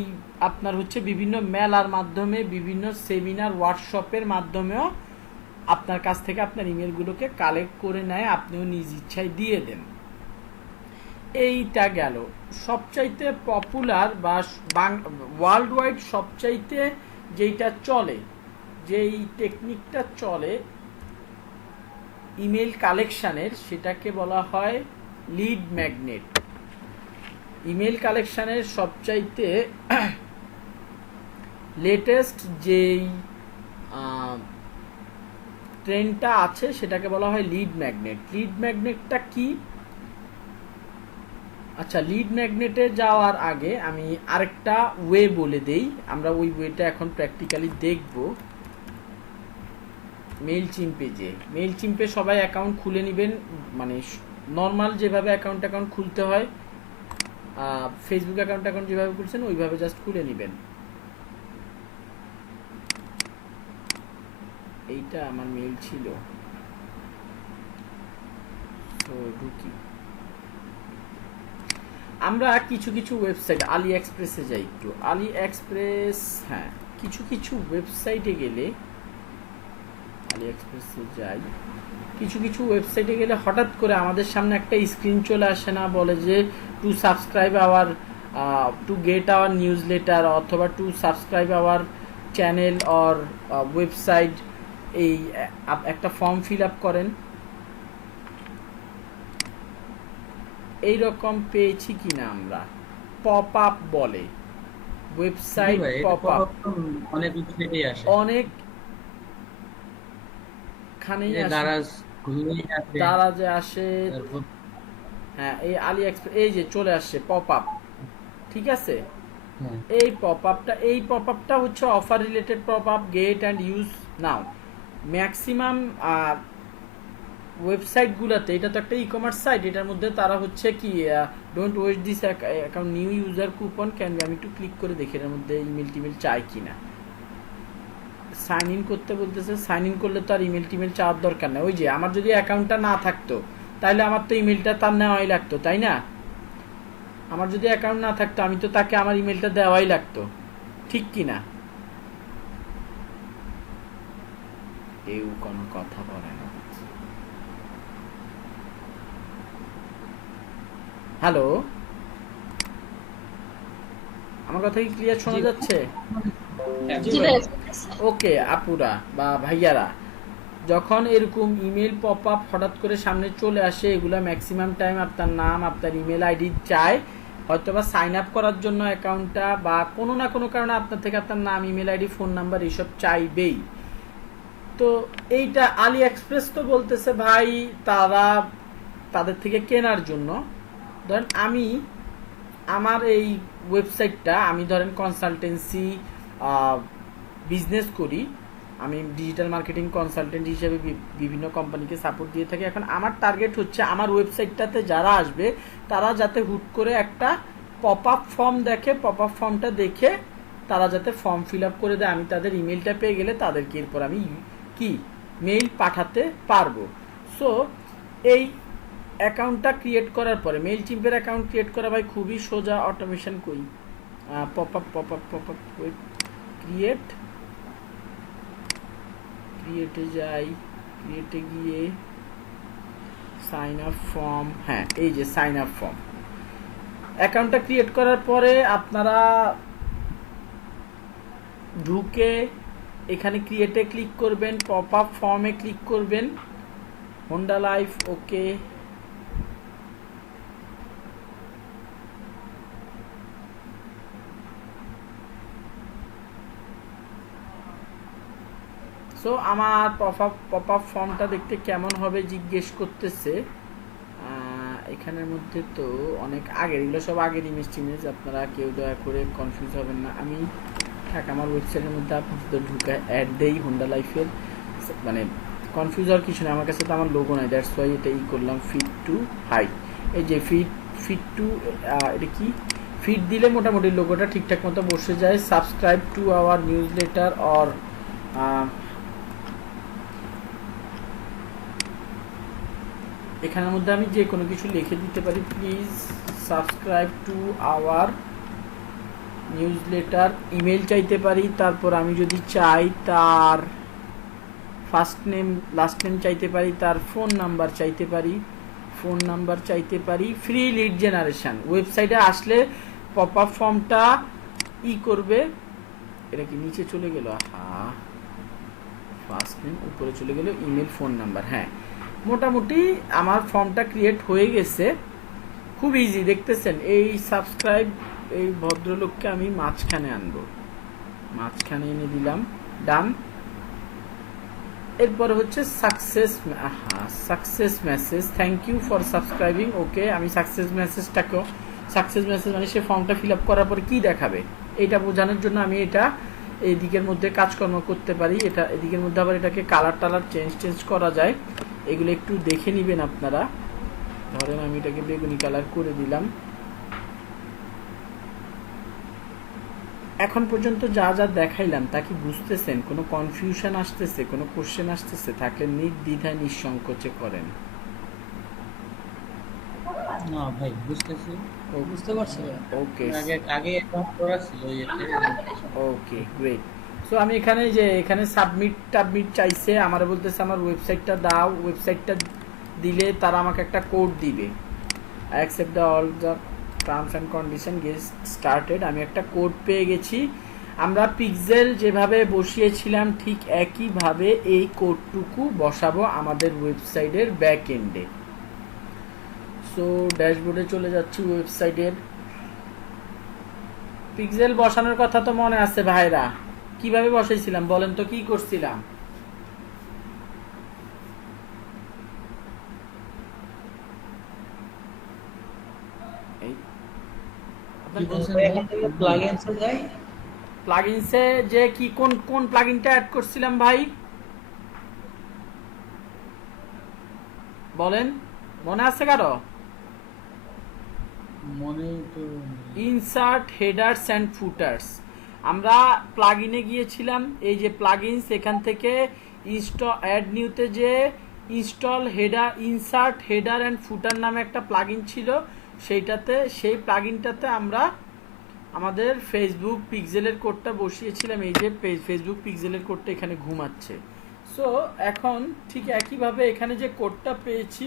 আপনার হচ্ছে বিভিন্ন মেলার মাধ্যমে, বিভিন্ন সেমিনার ওয়ার্কশপের মাধ্যমেও আপনার কাছ থেকে আপনার ইমেলগুলোকে কালেক্ট করে নেয়, আপনিও নিজ ইচ্ছায় দিয়ে দেন। এইটা গেল সবচাইতে পপুলার বা ওয়ার্ল্ড ওয়াইড সবচাইতে যেইটা চলে, যেই টেকনিকটা চলে ইমেল কালেকশানের, সেটাকে বলা হয় লিড ম্যাগনেট। ইমেল কালেকশানের সবচাইতে লেটেস্ট যেই ট্রেন্ডটা আছে সেটাকে বলা হয় লিড ম্যাগনেট। লিড ম্যাগনেটটা কি? আচ্ছা, লিড ম্যাগনেটে যাওয়ার আগে আমি আরেকটা ওয়ে বলে দেই, আমরা ওই ওয়েটা এখন প্র্যাকটিক্যালি দেখব। মেইল চিম্পে সবাই অ্যাকাউন্ট খুলে নেবেন, মানে নর্মাল যেভাবে অ্যাকাউন্ট খুলতে হয়, ফেসবুক অ্যাকাউন্ট যেভাবে খুলছেন ওইভাবে জাস্ট খুলে নেবেন। এইটা আমার মেইল ছিল, তো ঢুকি। আমরা কিছু কিছু ওয়েবসাইট, আলি এক্সপ্রেসে যাই একটু। আলি এক্সপ্রেস, হ্যাঁ, কিছু ওয়েবসাইটে গেলে, আলি এক্সপ্রেসে যাই, কিছু ওয়েবসাইটে গেলে হঠাৎ করে আমাদের সামনে একটা স্ক্রিন চলে আসে না, বলে যে to subscribe our, to get our newsletter, অথবা to subscribe our channel or website, এই একটা ফর্ম ফিল আপ করেন। এইরকম পেয়েছি কিনা আমরা, পপ আপ বলে, ওয়েবসাইট পপ আপ অনেক ওয়েবসাইটেই আসে, অনেক খানেই দারাজে আসে। হ্যাঁ, এই আলি এক্সপ্রেস, এই যে চলে আসছে পপ আপ, ঠিক আছে। এই পপ আপটা হচ্ছে offer related pop up, get and use now. Maximum ওয়েবসাইটগুলোতে, এটা তো একটা ই কমার্স সাইট, এটার মধ্যে তারা হচ্ছে কি don't waste this account, new user coupon can be, আমি একটু ক্লিক করে দেখি এর মধ্যে ইমেল টিমেল চাই কিনা। সাইন ইন করতে বলতেছে, সাইন ইন করলে তো আর ইমেল টিমেল চাওয়ার দরকার নেই। ওই যে আমার যদি অ্যাকাউন্টটা না থাকতো তাহলে আমার তো ইমেলটা তার নেওয়াই লাগতো, তাই না? আমার যদি অ্যাকাউন্ট না থাকতো আমি তো তাকে আমার ইমেলটা দেওয়াই লাগতো, ঠিক কিনা? কেউ কোনো কথা বলে না। হ্যালো, আমার কথা কি ক্লিয়ার শোনা যাচ্ছে? জি ভাইয়া। ওকে আপুরা বা ভাইয়ারা, যখন এরকম ইমেল পপ আপ হঠাৎ করে সামনে চলে আসে, এগুলা ম্যাক্সিমাম টাইম আপনার নাম, আপনার ইমেল আইডি চায়, হয়তো বা সাইন আপ করার জন্য অ্যাকাউন্টটা, বা কোনো না কোনো কারণে আপনার থেকে আপনার নাম, ইমেল আইডি, ফোন নাম্বার এইসব চাইবেই। তো এইটা আলি এক্সপ্রেস তো বলতেছে ভাই তারা তাদের থেকে কেনার জন্য। ধরেন আমি আমার এই ওয়েবসাইটটা, আমি ধরেন কনসালটেন্সি বিজনেস করি, আমি ডিজিটাল মার্কেটিং কনসালটেন্ট হিসেবে বিভিন্ন কোম্পানিকে সাপোর্ট দিয়ে থাকি। এখন আমার টার্গেট হচ্ছে আমার ওয়েবসাইটটাতে যারা আসবে তারা যাতে হুট করে একটা পপ আপ ফর্ম দেখে, পপ আপ ফর্মটা দেখে তারা যাতে ফর্ম ফিল আপ করে দেয়, আমি তাদের ইমেলটা পেয়ে গেলে তাদেরকে এরপর আমি কি মেইল পাঠাতে পারবো। সো এই অ্যাকাউন্টটা ক্রিয়েট করার পরে, মেইল চিম্পের অ্যাকাউন্ট ক্রিয়েট করা ভাই খুবই সোজা, অটোমেশন কই পপ আপ ক্রিয়েটে যাই, ক্রিয়েটে গিয়ে সাইন আপ ফর্ম, হ্যাঁ এই যে সাইন আপ ফর্ম। অ্যাকাউন্টটা ক্রিয়েট করার পরে আপনারা ঢুকে এখানে ক্রিয়েটে ক্লিক করবেন, পপ আপ ফর্মে ক্লিক করবেন, হোন্ডা লাইফ, ওকে। সো আমার পপ আপ ফর্মটা দেখতে কেমন হবে জিজ্ঞেস করতেছে। এখানের মধ্যে তো অনেক আগের, এগুলো সব আগের ইমেজ, আপনারা কেউ দয়া করে কনফিউজ হবেন না। আমি আমার ওয়েবসাইটের মধ্যে আপনাদের ঢুকে অ্যাড দেই হোন্ডা লাইফের, মানে কনফিউজ হওয়ার কিছু নেই। আমার কাছে তো আমার লোগো নাই, দ্যাটস ওয়াই এটা করলাম ফিট টু হাই। এই যে ফিট টু, এটা কি ফিট দিলে মোটামুটি লোগোটা ঠিকঠাক মতো বসে যায়। Subscribe to our news letter or এখানের মধ্যে আমি যে কোনো কিছু লিখে দিতে পারি, please subscribe to our news letter, email চাইতে পারি। তারপর আমি যদি চাই তার ফার্স্ট নেম লাস্ট নেম চাইতে পারি, তার ফোন নাম্বার চাইতে পারি, ফ্রি লিড জেনারেশন। ওয়েবসাইটে আসলে পপ আপ ফর্মটা করবে, এটা কি নিচে চলে গেল, ফার্স্ট নেম উপরে চলে গেল, ইমেল, ফোন নাম্বার। হ্যাঁ, মোটামুটি আমার ফর্মটা ক্রিয়েট হয়ে গেছে, খুব ইজি দেখতেছেন। এই সাবস্ক্রাইব, এই ভদ্রলোককে আমি মাঝখানে আনবো, মাঝখানে এনে দিলাম, ডান। এরপর হচ্ছে success message, thank you for subscribing, okay. আমি সাকসেস মেসেজ মানে সে ফর্মটা ফিল আপ করার পরে কি দেখাবে এটা বোঝানোর জন্য আমি এটা এই দিকের মধ্যে কাজকর্ম করতে পারি। এটা এদিকের মধ্যে আবার এটাকে কালার টালার চেঞ্জ করা যায়, এগুলো একটু দেখে নিবেন আপনারা। ধরেন আমি এটাকে বেগুনি কালার করে দিলাম। এখন পর্যন্ত যা যা দেখাইলাম তা কি বুঝতেছেন? কোনো কনফিউশন আসতেছে, কোনো কোশ্চেন আসতেছে? থাকলে নির্দ্বিধায় নিঃসংকোচে করেন। না ভাই, বুঝতেছি, বুঝতে পারছি। ওকে আগে অ্যাকাউন্ট করা ছিল ওকে গ্রেট। সো আমি এখানে সাবমিট চাইছে, আমার বলতেছে আমার ওয়েবসাইটটা দাও। ওয়েবসাইটটা দিলে তারা আমাকে একটা কোড দিবে, I accept the all the terms and condition, get started. আমি একটা কোড পেয়ে গেছি। আমরা পিক্সেল যেভাবে বসিয়েছিলাম ঠিক একইভাবে এই কোডটুকু বসাবো আমাদের ওয়েবসাইটের ব্যাক এন্ডে। সো ড্যাশবোর্ডে চলে যাচ্ছি ওয়েবসাইটের। পিক্সেল বসানোর কথা তো মনে আছে ভাইরা? কিভাবে বসাইছিলাম বলেন তো, কি করছিলাম? প্লাগইনসে যে কি কোন প্লাগইনটা অ্যাড করছিলাম ভাই বলেন, মনে আছে কারো? মনে তো ইনসার্ট হেডার্স অ্যান্ড ফুটার্স। আমরা প্লাগইনে গিয়েছিলাম, এই যে প্লাগইনস, এখান থেকে অ্যাড নিউতে যে ইনসার্ট হেডার অ্যান্ড ফুটার নামে একটা প্লাগইন ছিল, সেই প্লাগইনটাতে আমরা আমাদের ফেসবুক পিক্সেলের কোডটা বসিয়েছিলাম। এই যে ফেসবুক পিক্সেলের কোডটা এখানে ঘুমাচ্ছে। সো এখন ঠিক একইভাবে এখানে যে কোডটা পেয়েছি,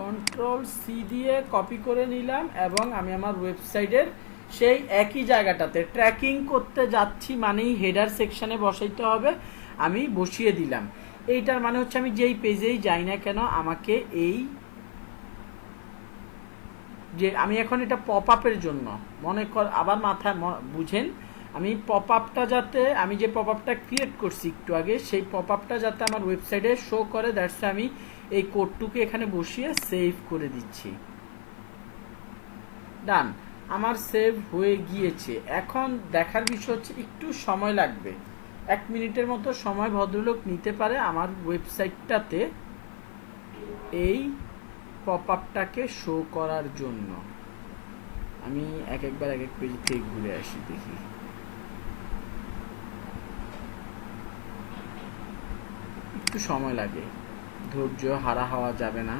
কন্ট্রোল সি দিয়ে কপি করে নিলাম এবং আমি আমার ওয়েবসাইটের সেই একই জায়গাটাতে ট্র্যাকিং করতে যাচ্ছি মানেই হেডার সেকশনে বসাইতে হবে, আমি বসিয়ে দিলাম। এইটার মানে হচ্ছে আমি যেই পেজেই যাই না কেন আমাকে এই যে আমি এখন এটা পপ আপের জন্য মনে কর আবার মাথায় বুঝেন, আমি পপ আপটা যাতে আমি যে পপ আপটা ক্রিয়েট করছি একটু আগে সেই পপ আপটা যাতে আমার ওয়েবসাইটে শো করে, দ্যাটস আমি এই কোডটুকে এখানে বসিয়ে সেভ করে দিচ্ছি। ডান, আমার সেভ হয়ে গিয়েছে। এখন দেখার বিষয় হচ্ছে একটু সময় লাগবে, 1 মিনিটের মতো সময় ভদ্রলোক নিতে পারে আমার ওয়েবসাইটটাতে এই পপ আপটাকে শো করার জন্য। আমি একবার এক এক পেজ থেকে ঘুরে আসি, দেখি। একটু সময় লাগে, ধৈর্য হারা হওয়া যাবে না।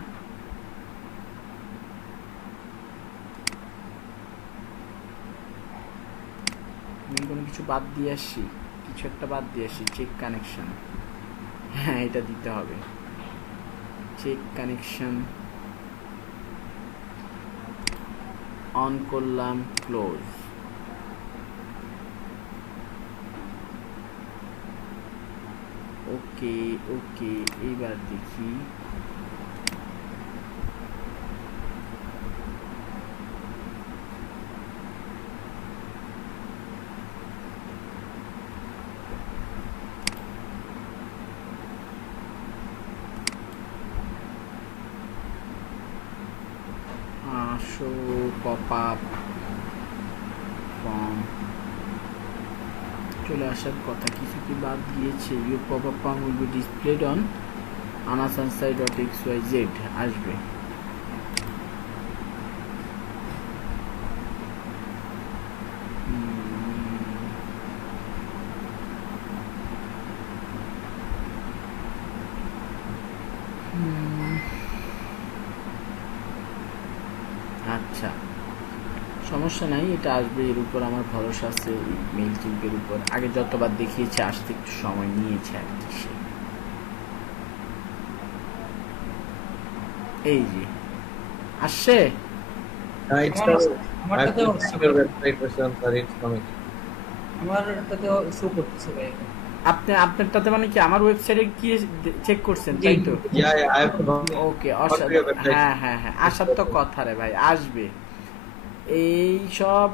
আমি কোনো কিছু বাদ দিয়ে আসি, কিছু একটা বাদ দিয়ে আসি। চেক কানেকশন, হ্যাঁ এটা দিতে হবে। চেক কানেকশন অন করলাম, ক্লোজ। ওকে ওকে, এইবার দেখি। show pop-up form চলে আসার কথা, কিছু কি বাদ গিয়েছে? your pop-up form will be displayed on anasansai.xyz আসবে। আচ্ছা সমস্যা নাই, এটা আসবে, এর উপর আমার ভরসা আছে। মেইলচিম্পের উপর আগে যতবার দেখিয়েছে আসতে একটু সময় নিয়েছে আর কি। সে এই যে আসছে। আপনি আপনারটাতে মানে কি আমার ওয়েবসাইটে গিয়ে চেক করছেন তাই তো? ওকে, হ্যাঁ হ্যাঁ হ্যাঁ, আসার তো কথা রে ভাই, আসবে। এই সব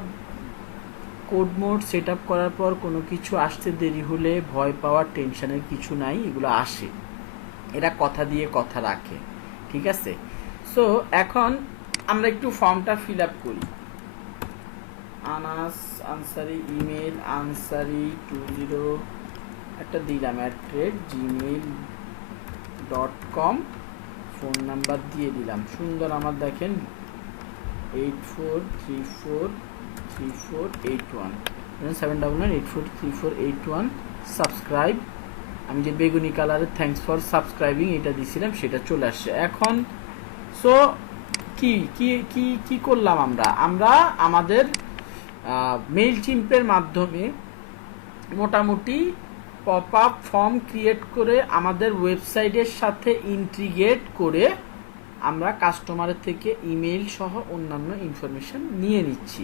কোড মোড সেট আপ করার পর কোনো কিছু আসতে দেরি হলে ভয় পাওয়ার টেনশনের কিছু নাই, এগুলো আসে, এরা কথা দিয়ে কথা রাখে, ঠিক আছে? সো এখন আমরা একটু ফর্মটা ফিল আপ করি। আনাস আনসারি, ইমেল আনসারি 20 একটা দিলাম @gmail.com, ফোন নাম্বার দিয়ে দিলাম। সুন্দর, আমার দেখেন 84343481 799843481। সাবস্ক্রাইব, আমি যে বেগুনি কালারের থ্যাঙ্কস ফর সাবস্ক্রাইবিং এটা দিছিলাম সেটা চলে আসছে এখন। সো কি কি কি কি করলাম আমরা আমাদের মেইলচিম্পের মাধ্যমে মোটামুটি পপ আপ ফর্ম ক্রিয়েট করে আমাদের ওয়েবসাইটের সাথে ইন্টিগ্রেট করে আমরা কাস্টমারের থেকে ইমেল সহ অন্যান্য ইনফরমেশন নিয়ে নিচ্ছি।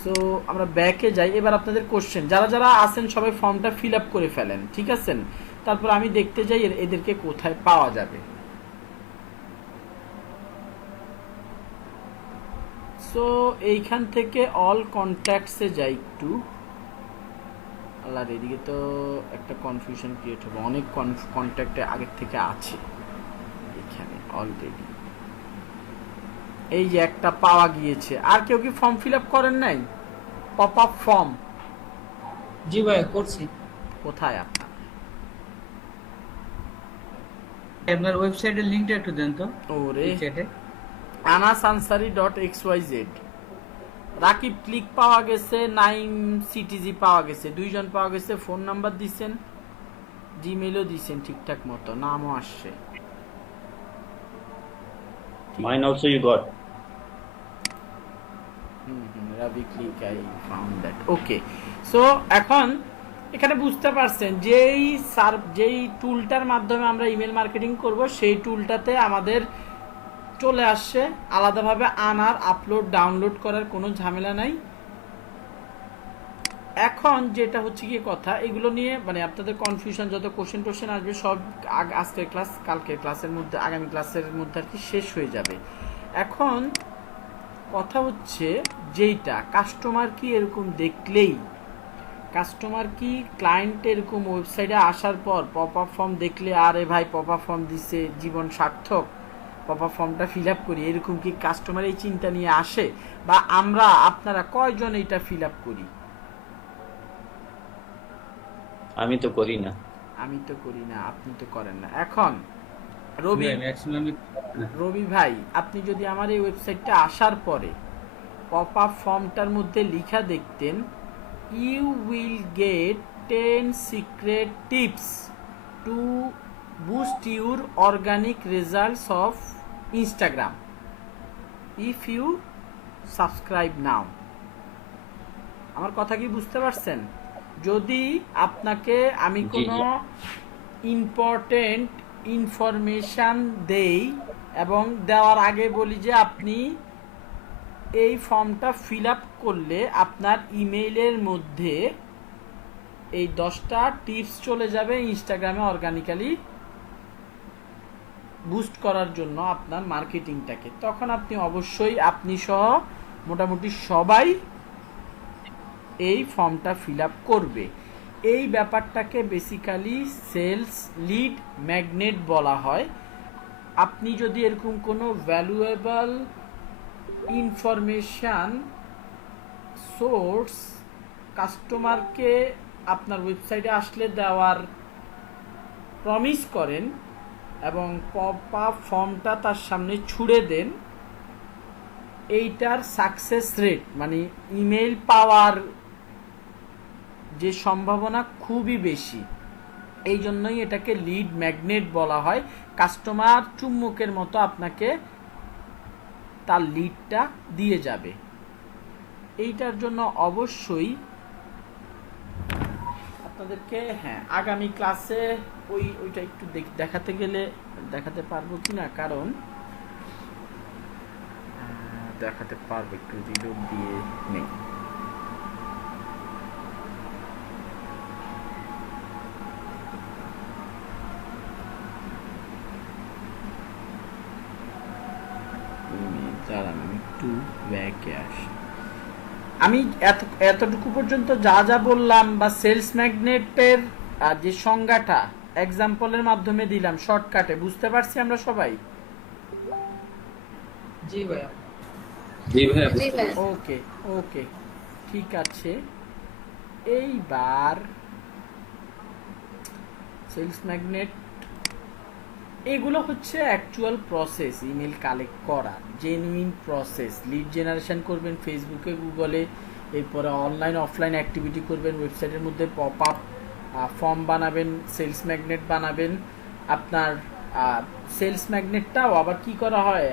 সো আমরা ব্যাকে যাই। এবার আপনাদের কোশ্চেন, যারা যারা আছেন সবাই ফর্মটা ফিল আপ করে ফেলেন, ঠিক আছেন? তারপর আমি দেখতে যাই এদেরকে কোথায় পাওয়া যাবে। সো এইখান থেকে অল কন্ট্যাক্টসে যাই একটু। আল্লাহ, এদিকে তো একটা কনফিউশন ক্রিয়েট হবে, অনেক কন্ট্যাক্টে আগের থেকে আছে এখানে অলরেডি। এই যে একটা পাওয়া গিয়েছে। আর কেউ কি ফর্ম ফিল আপ করেন নাই? Pop up form? জি ভাই করছি। কোথায় আপনার? আপনার ওয়েবসাইটের লিংকটা একটু দেন তো। ওরে, চ্যাটে anasansari.xyz। রাকিব ক্লিক পাওয়া গেছে, নাইম সিটিজি পাওয়া গেছে, 2 জন পাওয়া গেছে। ফোন নাম্বার দিছেন, জিমেইলও দিছেন ঠিকঠাক মতো, নামও আসছে। Mine also you got. Ravi click, I found that. Okay, so এখন এখানে বুঝতে পারছেন যেই টুলটার মাধ্যমে আমরা ইমেল মার্কেটিং করব সেই টুলটাতে আমাদের চলে আসছে, আলাদাভাবে আনার আপলোড ডাউনলোড করার কোনো ঝামেলা নাই। এখন যেটা হচ্ছে কি কথা, এগুলো নিয়ে মানে আপনাদের কনফিউশন, যত কোশ্চেন আসবে সব আজকের ক্লাস কালকের ক্লাসের মধ্যে, আগামী ক্লাসের মধ্যে আর কি শেষ হয়ে যাবে। এখন কথা হচ্ছে যেইটা কাস্টমার কি এরকম দেখলেই, কাস্টমার কি ক্লায়েন্ট এরকম ওয়েবসাইটে আসার পর পপ আপ ফর্ম দেখলে আরে ভাই পপ আপ ফর্ম দিছে জীবন সার্থক, পপ আপ ফর্মটা ফিল আপ করি, এরকম কি কাস্টমার এই চিন্তা নিয়ে আসে? বা আমরা আপনারা কয়জন এটা ফিল আপ করি? আমি তো করি না। আমি তো করি না, আপনি তো করেন না। এখন রবি ম্যাক্সিমাম রবি ভাই, আপনি যদি আমার এই ওয়েবসাইটটা আসার পরে পপ আপ ফর্মটার মধ্যে লিখা দেখতেন, you will get 10 secret tips to boost your organic results of Instagram if you subscribe now. আমার কথা কি বুঝতে পারছেন? যদি আপনাকে আমি জি, কোনো জি। ইম্পর্টেন্ট ইনফরমেশান দেই এবং দেওয়ার আগে বলি যে আপনি এই ফর্মটা ফিল আপ করলে আপনার ইমেইলের মধ্যে এই 10টা টিপস চলে যাবে ইনস্টাগ্রামে অর্গানিক্যালি বুস্ট করার জন্য আপনার মার্কেটিংটাকে, তখন আপনি অবশ্যই আপনি সহ মোটামুটি সবাই এই ফর্মটা ফিল আপ করবে। এই ব্যাপারটাকে বেসিক্যালি সেলস লিড ম্যাগনেট বলা হয়। আপনি যদি এরকম কোনো ভ্যালুয়েবল ইনফরমেশান সোর্স কাস্টমারকে আপনার ওয়েবসাইটে আসলে দেওয়ার প্রমিস করেন এবং পপ আপ ফর্মটা তার সামনে ছুড়ে দেন, এইটার সাকসেস রেট মানে ইমেল পাওয়ার যে সম্ভাবনা খুবই বেশি। এই জন্যই এটাকে লিড ম্যাগনেট বলা হয়। কাস্টমার চুম্বকের মতো আপনাকে তার লিডটা দিয়ে যাবে। এইটার জন্য অবশ্যই আপনাদেরকে আগামী ক্লাসে ওইটা একটু দেখাতে গেলে দেখাতে পারবো কিনা, কারণ দেখাতে পারবো, একটু রিলোড দিয়ে নেই। আমি একটু ব্যাকে আসি। আমি এতটুকু পর্যন্ত যা যা বললাম বা সেলস ম্যাগনেটের যে সংজ্ঞাটা এক্সাম্পলের মাধ্যমে দিলাম শর্টকাটে, বুঝতে পারছি আমরা সবাই? জি ভাইয়া। জি ভাইয়া। ওকে ওকে, ঠিক আছে। এইবার সেলস ম্যাগনেট এগুলো হচ্ছে অ্যাকচুয়াল প্রসেস, ইমেল কালেক্ট করা, জেনুইন প্রসেস। লিড জেনারেশন করবেন ফেসবুকে, গুগলে, এরপরে অনলাইন অফলাইন অ্যাক্টিভিটি করবেন, ওয়েবসাইটের মধ্যে পপ আপ ফর্ম বানাবেন, সেলস ম্যাগনেট বানাবেন। আপনার সেলস ম্যাগনেটটাও আবার কি করা হয়,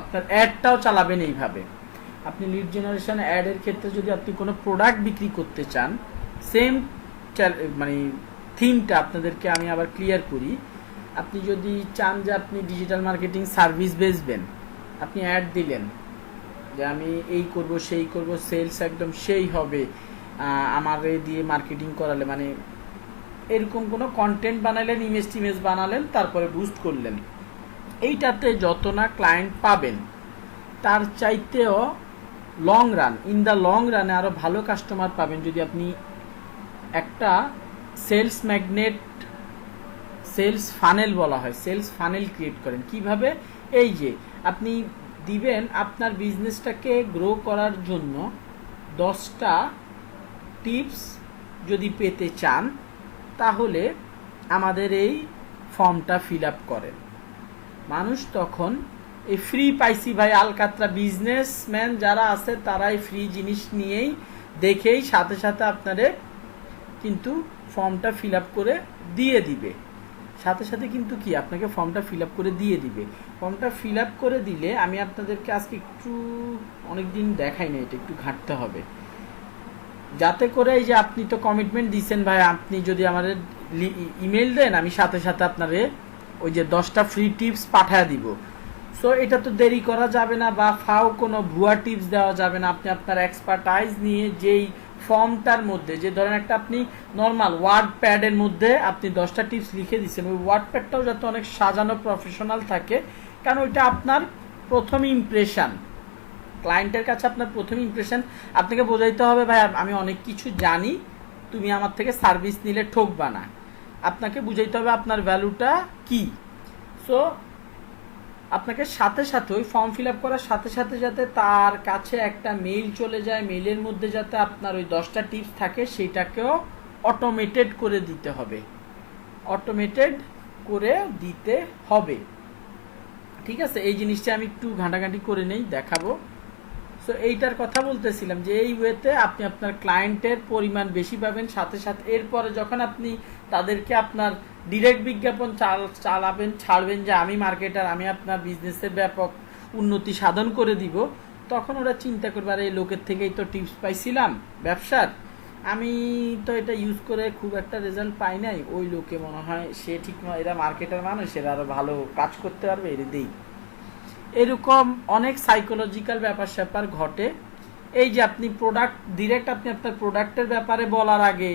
আপনার অ্যাডটাও চালাবেন এইভাবে। আপনি লিড জেনারেশন অ্যাডের ক্ষেত্রে যদি আপনি কোনো প্রোডাক্ট বিক্রি করতে চান, সেম মানে থিমটা আপনাদেরকে আমি আবার ক্লিয়ার করি। আপনি যদি চান যে আপনি ডিজিটাল মার্কেটিং সার্ভিস বেচবেন, আপনি অ্যাড দিলেন যে আমি এই করব সেই করব, সেলস একদম সেই হবে আমারে দিয়ে মার্কেটিং করালে, মানে এরকম কোনো কন্টেন্ট বানালেন, ইমেজ বানালেন, তারপরে বুস্ট করলেন, এইটাতে যত না ক্লায়েন্ট পাবেন তার চাইতেও long run, in the long রানে আরও ভালো কাস্টমার পাবেন যদি আপনি একটা সেলস ম্যাগনেট, সেলস ফানেল বলা হয়, সেলস ফানেল ক্রিয়েট করেন। কিভাবে? এই যে আপনি দিবেন আপনার বিজনেসটাকে গ্রো করার জন্য 10টা টিপস যদি পেতে চান, তাহলে আমাদের এই ফর্মটা ফিল আপ করেন। মানুষ তখন এই ফ্রি পাইছি ভাই, আলকাতরা বিজনেসম্যান যারা আছে তারাই ফ্রি জিনিস নিয়েই দেখেই সাথে সাথে আপনাদের কিন্তু ফর্মটা ফিল আপ করে দিয়ে দিবে। সাথে সাথে কিন্তু কি আপনাকে ফর্মটা ফিল আপ করে দিয়ে দিবে। ফর্মটা ফিল আপ করে দিলে আমি আপনাদেরকে আজকে একটু অনেকদিন দেখাই না, এটা একটু ঘাঁটতে হবে, যাতে করে এই যে আপনি তো কমিটমেন্ট দিয়েছেন ভাই, আপনি যদি আমাদের ইমেল দেন আমি সাথে সাথে আপনারে ওই যে 10টা ফ্রি টিপস পাঠায় দিব। সো এটা তো দেরি করা যাবে না, বা ফাও কোনো ভুয়া টিপস দেওয়া যাবে না। আপনি আপনার এক্সপার্টাইজ নিয়ে যেই ফর্মটার মধ্যে, যে ধরেন একটা আপনি নর্মাল ওয়ার্ড প্যাডের মধ্যে আপনি 10টা টিপস লিখে দিচ্ছেন, ওই ওয়ার্ড প্যাডটাও যাতে অনেক সাজানো প্রফেশনাল থাকে, কারণ ওইটা আপনার প্রথম ইমপ্রেশন, ক্লায়েন্টের কাছে আপনার প্রথম ইমপ্রেশন। আপনাকে বোঝাইতে হবে ভাই আমি অনেক কিছু জানি, তুমি আমার থেকে সার্ভিস নিলে ঠকবা না। আপনাকে বুঝাইতে হবে আপনার ভ্যালুটা কি। সো আপনাকে সাথে সাথে ওই ফর্ম ফিল আপ করার সাথে সাথে যাতে তার কাছে একটা মেইল চলে যায়, মেইলের মধ্যে যাতে আপনার ওই 10টা টিপস থাকে, সেটাকেও অটোমেটেড করে দিতে হবে, অটোমেটেড করে দিতে হবে। ঠিক আছে, এই জিনিসটা আমি একটু ঘাঁটাঘাঁটি করে নেই, দেখাবো। সো এইটার কথা বলতেছিলাম যে এই ওয়েতে আপনি আপনার ক্লায়েন্টের পরিমাণ বেশি পাবেন, সাথে সাথে এরপরে যখন আপনি তাদেরকে আপনার ডিরেক্ট বিজ্ঞাপন চালাবেন, ছাড়বেন যে আমি মার্কেটার, আমি আপনার বিজনেসের ব্যাপক উন্নতি সাধন করে দিব, তখন ওরা চিন্তা করবে আর এই লোকের থেকেই তো টিপস পাইছিলাম ব্যবসার, আমি তো এটা ইউজ করে খুব একটা রেজাল্ট পাই নাই, ওই লোকে মনে হয় সে ঠিক নয়, এরা মার্কেটার মানুষ, এরা আরো ভালো কাজ করতে পারবে, এর দেই। এরকম অনেক সাইকোলজিক্যাল ব্যাপার স্যাপার ঘটে। এই যে আপনি প্রোডাক্ট ডিরেক্ট আপনি আপনার প্রোডাক্টের ব্যাপারে বলার আগে,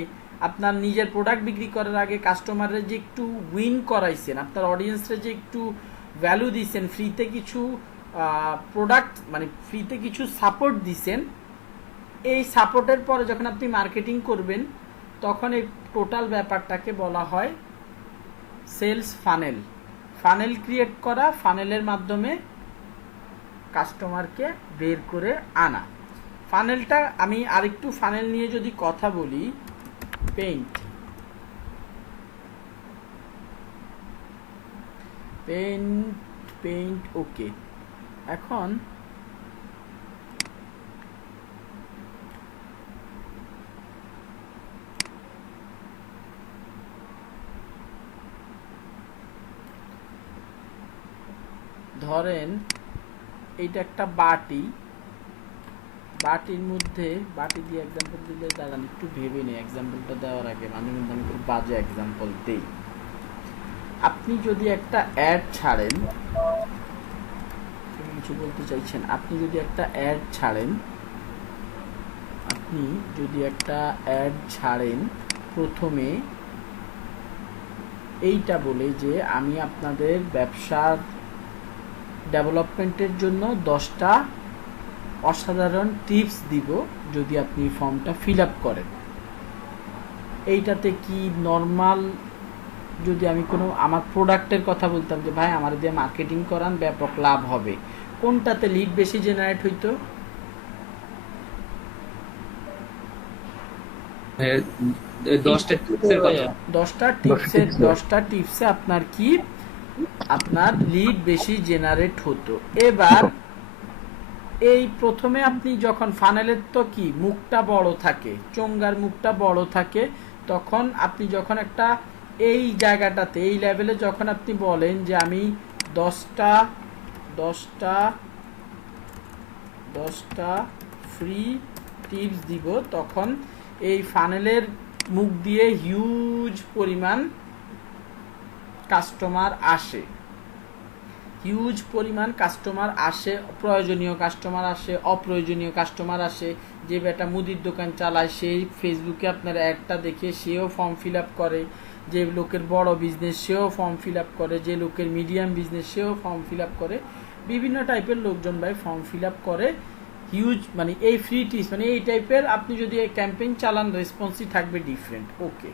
আপনার নিজের প্রোডাক্ট বিক্রি করার আগে কাস্টমারের যে একটু উইন করাইছেন, আপনার অডিয়েন্সরে যে একটু ভ্যালু দিচ্ছেন, ফ্রিতে কিছু প্রোডাক্ট মানে ফ্রিতে কিছু সাপোর্ট দিছেন, এই সাপোর্টের পরে যখন আপনি মার্কেটিং করবেন, তখন এই টোটাল ব্যাপারটাকে বলা হয় সেলস ফানেল। ফানেল ক্রিয়েট করা, ফানেলের মাধ্যমে কাস্টমারকে বের করে আনা। ফানেলটা আমি আরেকটু ফানেল নিয়ে যদি কথা বলি, পেইন্ট পেইন্ট পেইন্ট ওকে। এখন ধরেন এইটা একটা বাটি, বাটির মধ্যে বাটি দিয়ে এক্সাম্পল দিলে দাঁড়ান একটু ভেবে নেই, এক্সাম্পলটা দেওয়ার আগে মাঝে মধ্যে আমি খুব বাজে এক্সাম্পল দেই। আপনি যদি একটা অ্যাড ছাড়েন, কিছু বলতে চাইছেন, আপনি যদি একটা অ্যাড ছাড়েন, আপনি যদি একটা অ্যাড ছাড়েন প্রথমে এইটা বলে যে আমি আপনাদের ব্যবসার ডেভেলপমেন্টের জন্য 10টা অসাধারণ টিপস দিব যদি আপনি ফর্মটা ফিল আপ করেন। এইটাতে কি নর্মাল যদি আমি কোনো আমার প্রোডাক্টের কথা বলতাম যে ভাই আমার দিয়ে মার্কেটিং করান, ব্যাপক লাভ হবে, কোনটাতে লিড বেশি জেনারেট হইতো? ভাইয়া, 10টা টিপসের কথা। 10টা টিপসে আপনার কি আপনার লিড বেশি জেনারেট হতো। এবার এই প্রথমে আপনি যখন ফানেলের তো কি মুখটা বড় থাকে, চোঙ্গার মুখটা বড় থাকে, তখন আপনি যখন একটা এই জায়গাটাতে এই লেভেলে যখন আপনি বলেন যে আমি 10টা ফ্রি টিপস দিব, তখন এই ফানেলের মুখ দিয়ে হিউজ পরিমাণ কাস্টমার আসে, হিউজ পরিমাণ কাস্টমার আসে, প্রয়োজনীয় কাস্টমার আসে, অপ্রয়োজনীয় কাস্টমার আসে। যে বেটা মুদির দোকান চালায় সেই ফেসবুকে আপনার অ্যাডটা দেখে সেও ফর্ম ফিল আপ করে, যে লোকের বড় বিজনেস সেও ফর্ম ফিল আপ করে, যে লোকের মিডিয়াম বিজনেস সেও ফর্ম ফিল আপ করে, বিভিন্ন টাইপের লোকজন ভাই ফর্ম ফিল আপ করে। হিউজ মানে এই ফ্রি টিপস মানে এই টাইপের আপনি যদি ক্যাম্পেইন চালান, রেসপন্সই থাকবে ডিফারেন্ট। ওকে,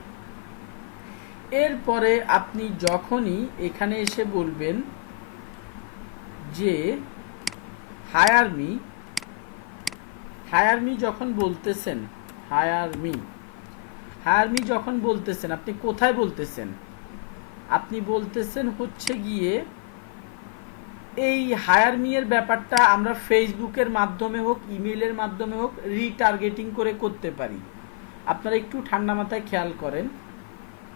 এরপরে আপনি যখনই এখানে এসে বলবেন যে হায়ার মি যখন বলতেছেন, হায়ার মি যখন বলতেছেন, আপনি কোথায় বলতেছেন? আপনি বলতেছেন হচ্ছে গিয়ে এই হায়ার মি এর ব্যাপারটা আমরা ফেসবুকের মাধ্যমে হোক, ইমেইলের মাধ্যমে হোক, রিটার্গেটিং করে করতে পারি। আপনারা একটু ঠান্ডা মাথায় খেয়াল করেন,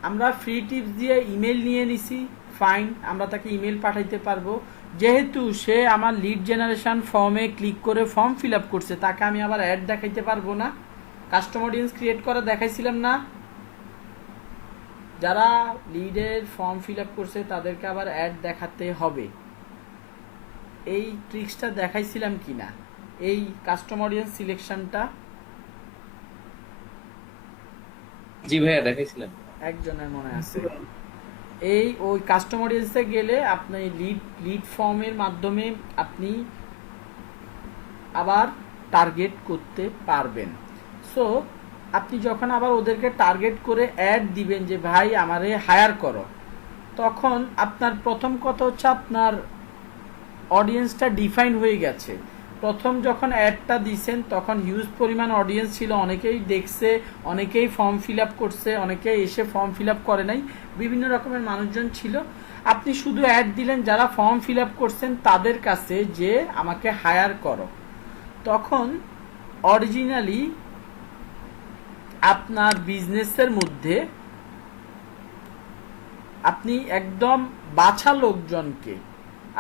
আমরা ফ্রি টিপস দিয়ে ইমেল নিয়ে নিছি, ফাইন, আমরা তাকে ইমেল পাঠাইতে পারবো, যেহেতু সে আমার লিড জেনারেশন ফর্মে ক্লিক করে ফর্ম ফিল আপ করছে, তাকে আমি আবার অ্যাড দেখাইতে পারবো না? কাস্টমার অডিয়েন্স ক্রিয়েট করা দেখাইছিলাম না? যারা লিডের ফর্ম ফিল আপ করছে তাদেরকে আবার অ্যাড দেখাতে হবে। এই ট্রিক্সটা দেখাইছিলাম কিনা, এই কাস্টম অডিয়েন্স সিলেকশনটা জি ভাইয়া দেখাইছিলেন। একজনের মনে আছে। এই ওই কাস্টম অডিয়েন্সে গেলে আপনি লিড ফর্মের মাধ্যমে আপনি আবার টার্গেট করতে পারবেন। সো আপনি যখন আবার ওদেরকে টার্গেট করে অ্যাড দিবেন যে ভাই আমারে হায়ার করো, তখন আপনার প্রথম কথা হচ্ছে আপনার অডিয়েন্সটা ডিফাইন হয়ে গেছে। প্রথম যখন অ্যাডটা দিছেন তখন হিউজ পরিমাণ অডিয়েন্স ছিল, অনেকেই দেখছে, অনেকেই ফর্ম ফিল আপ করছে, অনেকেই এসে ফর্ম ফিল আপ করে নাই, বিভিন্ন রকমের মানুষজন ছিল। আপনি শুধু অ্যাড দিলেন যারা ফর্ম ফিল আপ করছেন তাদের কাছে যে আমাকে হায়ার করো, তখন অরিজিনালি আপনার বিজনেসের মধ্যে আপনি একদম বাছা লোকজনকে,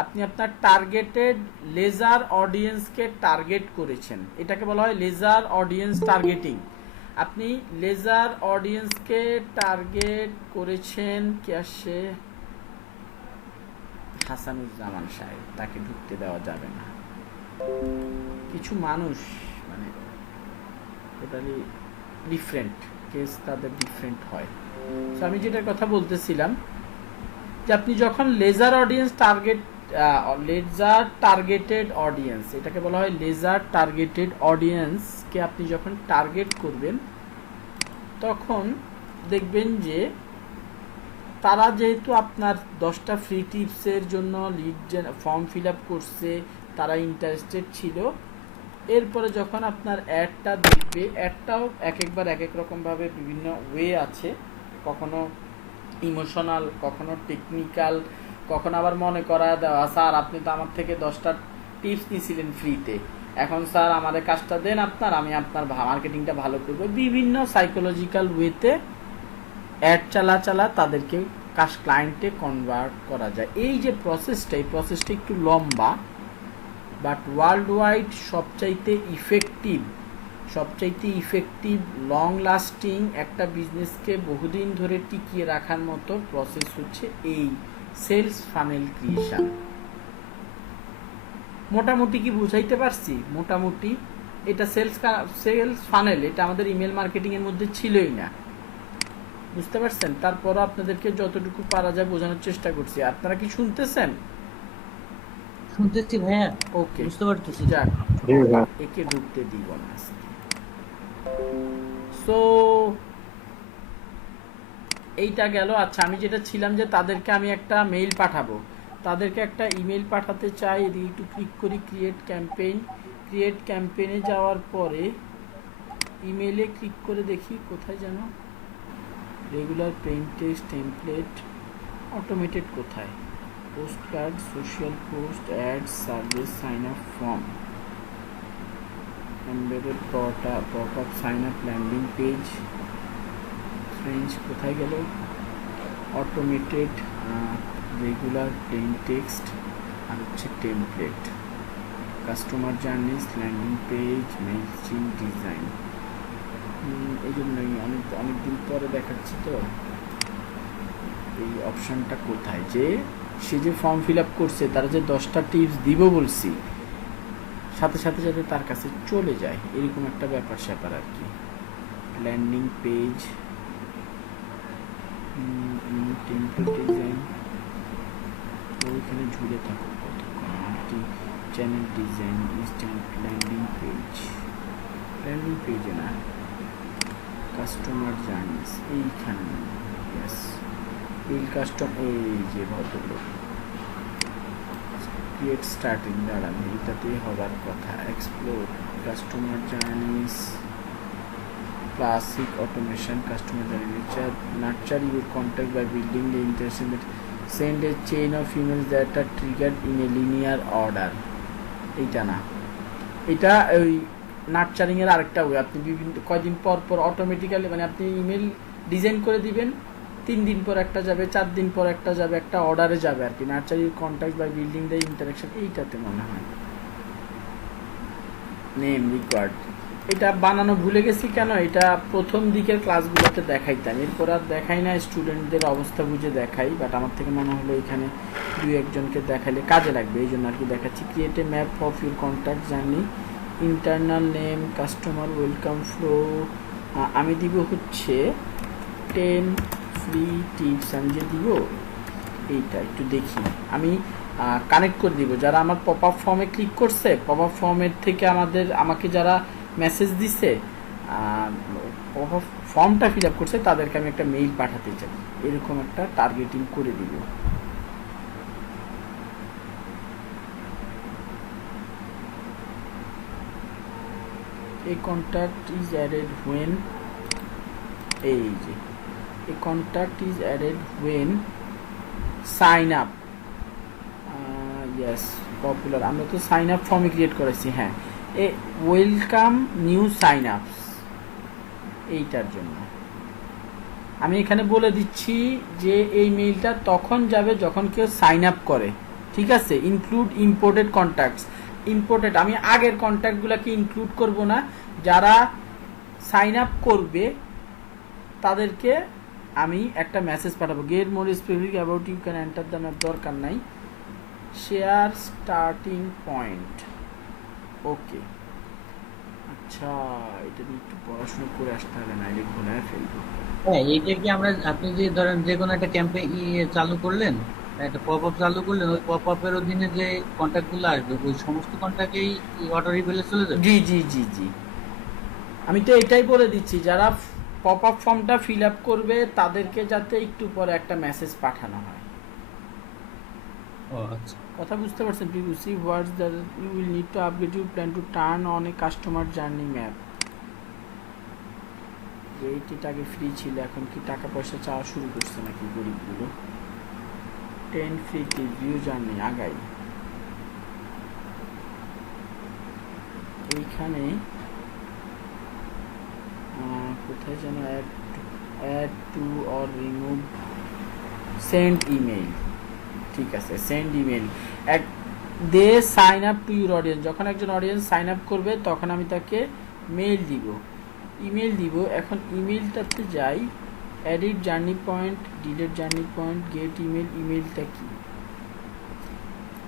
আপনি আপনার টার্গেটেড লেজার অডিয়েন্সকে টার্গেট করেছেন। এটাকে বলা হয় লেজার অডিয়েন্স টার্গেটিং। আপনি লেজার অডিয়েন্সকে টার্গেট করেছেন, কে আসে, হাসানুজ্জামান সাহেব, তাকে ঢুকতে দেওয়া যাবে না। কিছু মানুষ মানে টোটালি ডিফারেন্ট কেস, তাদের ডিফারেন্ট হয়। তো আমি যেটার কথা বলতেছিলাম যে আপনি যখন লেজার টার্গেটেড অডিয়েন্স, এটাকে বলা হয় লেজার টার্গেটেড অডিয়েন্সকে আপনি যখন টার্গেট করবেন, তখন দেখবেন যে তারা যেহেতু আপনার 10টা ফ্রি টিপসের জন্য ফর্ম ফিল আপ করছে, তারা ইন্টারেস্টেড ছিল। এরপরে যখন আপনার অ্যাডটা দেখবে, অ্যাডটাও একবার এক এক রকমভাবে বিভিন্ন ওয়ে আছে, কখনো ইমোশনাল, কখনো টেকনিক্যাল, কখনো আবার মনে করা দেওয়া, স্যার আপনি তো আমার থেকে 10টা টিপস নিয়েছিলেন ফ্রিতে, এখন স্যার আমাদের কাজটা দেন আপনার, আমি আপনার মার্কেটিংটা ভালো করবো। বিভিন্ন সাইকোলজিক্যাল ওয়েতে অ্যাড চালা তাদেরকে ক্লায়েন্টে কনভার্ট করা যায়। এই যে প্রসেসটা, এই প্রসেসটা একটু লম্বা, বাট ওয়ার্ল্ড ওয়াইড সবচাইতে ইফেক্টিভ লং লাস্টিং একটা বিজনেসকে বহুদিন ধরে টিকিয়ে রাখার মতো প্রসেস হচ্ছে এই সেলস ফানেল ক্রিয়েশন। মোটামুটি কি বুঝাইতে পারছি? মোটামুটি এটা সেলস ফানেল, এটা আমাদের ইমেল মার্কেটিং এর মধ্যে ছিলই না, বুঝতে পারছেন? তারপরও আপনাদেরকে যতটুকু পারা যায় বোঝানোর চেষ্টা করছি। আপনারা কি শুনতেছেন? শুনতেছি ভাইয়া, ওকে, বুঝতে পারতেছি। যাক, একে ঢুকতে দিব না। সো এইটা গেল। আচ্ছা, আমি যেটা ছিলাম যে তাদেরকে আমি একটা মেইল পাঠাবো, তাদেরকে একটা ইমেল পাঠাতে চাই। এদিকে একটু ক্লিক করি, ক্রিয়েট ক্যাম্পেইনে যাওয়ার পরে ইমেলে ক্লিক করে দেখি কোথায় যেন regular plain text template automated, কোথায় post card, social post, ad, service, sign up form, embedded popup, sign up, landing page, French, কোথায় গেল, অটোমেটেড, রেগুলার প্লেন টেক্সট, আর হচ্ছে template, customer journeys, landing page, Mailchimp, design. এই জন্যই অনেকদিন পরে দেখাচ্ছি তো এই অপশানটা কোথায়, যে সে যে ফর্ম ফিল আপ করছে তারা যে 10টা টিপস দিব বলছি, সাথে সাথে যাতে তার কাছে চলে যায়, এরকম একটা ব্যাপার স্যাপার আর কি। ল্যান্ডিং পেজ, টেমপ্লেট ডিজাইন, ওইখানে ঝুলে থাকো কতক্ষণ, multi channel design, instant landing পেজে না, কাস্টমার জার্নিস এইখানে, ইয়েস, এই যে ভদ্রলোক ক্রিয়েট স্টার্টিং, দাঁড়ান এইটাতেই হবার কথা, explore customer journeys, classic automation, customer journey, nurture your contact by building the interaction that send a chain of emails that are triggered in a linear order। এইটা না, এটা ওই নার্চারিং এর আরেকটা ওয়ে। আপনি বিভিন্ন কয়দিন পর অটোমেটিক্যালি, মানে আপনি ইমেল ডিজাইন করে দিবেন, 3 দিন পর একটা যাবে, 4 দিন পর একটা যাবে, একটা অর্ডারে যাবে আর কি। Nurture your contact by building the interaction, এইটাতে মনে হয় নেম রিকোয়ার্ড। এটা বানানো ভুলে গেছি কেন, এটা প্রথম দিকের ক্লাসগুলোতে দেখাইতাম, এরপর আর দেখাই না, স্টুডেন্টদের অবস্থা বুঝে দেখাই, বাট আমার থেকে মনে হলো এখানে দুই একজনকে দেখাইলে কাজে লাগবে, এই জন্য আর কি দেখাচ্ছি। Create a map of your contact journey, internal name, customer welcome flow. আমি দিব হচ্ছে 10 ফ্রি টিপস, আমি যে দিব এইটা একটু দেখি, আমি কানেক্ট করে দিব যারা আমার পপ আপ ফর্মে ক্লিক করছে, পপ আপ ফর্মের থেকে আমাকে যারা মেসেজ দিছে, পপ আপ ফর্মটা ফিল আপ করছে, তাদেরকে আমি একটা মেইল পাঠাতে চাই, এরকম একটা টার্গেটিং করে দিব। A contact is added when, এই যে a contact is added when sign up, yes popular, আমরা তো সাইন আপ ফর্মে ক্রিয়েট করেছি, হ্যাঁ, এ ওয়েলকাম নিউ সাইন আপস, এইটার জন্য আমি এখানে বলে দিচ্ছি যে এই মেইলটা তখন যাবে যখন কেউ সাইন আপ করে, ঠিক আছে। ইনক্লুড ইম্পোর্টেড কন্ট্যাক্টস, ইম্পোর্টেড আমি আগের কন্ট্যাক্টগুলোকে ইনক্লুড করব না, যারা সাইন আপ করবে তাদেরকে আমি একটা মেসেজ পাঠাবো, get more specific about you can enter the map, দরকার নাই, শেয়ার স্টার্টিং পয়েন্ট, ওকে। আচ্ছা, এটা নিয়ে একটু পড়াশোনা করে আসতে হবে, নাইলে ঘুরে ফেলবো। হ্যাঁ, এইটা কি আমরা, আপনি যে ধরেন যে কোনো একটা ক্যাম্পেইন চালু করলেন, একটা পপ আপ চালু করলেন, ওই পপ আপের অধীনে যে কন্ট্যাক্ট গুলো আসবে ওই সমস্ত কন্ট্যাক্টেই অটো রিভেলে চলে যাবে? জি জি জি জি, আমি তো এটাই বলে দিচ্ছি, যারা পপ আপ ফর্মটা ফিল আপ করবে তাদেরকে যাতে একটু পরে একটা মেসেজ পাঠানো হয়। ও আচ্ছা। কথা বুঝতে পারছেন? Please receive words that you will need to update your plan to turn on a customer journey map. এইটা আগে ফ্রি ছিল, এখন কি টাকা পয়সা চাওয়া শুরু করছে নাকি গরিবগুলো? 10 ফ্রি ভিউ জার্নি আগাই, এইখানে কোথায় যেন add to or remove, send email, ঠিক আছে, send email, they sign up to your audience, যখন একজন অডিয়েন্স সাইন আপ করবে তখন আমি তাকে মেইল দিব, ইমেল দিব। এখন ইমেলটাতে যাই, edit journey point, delete journey point, get email,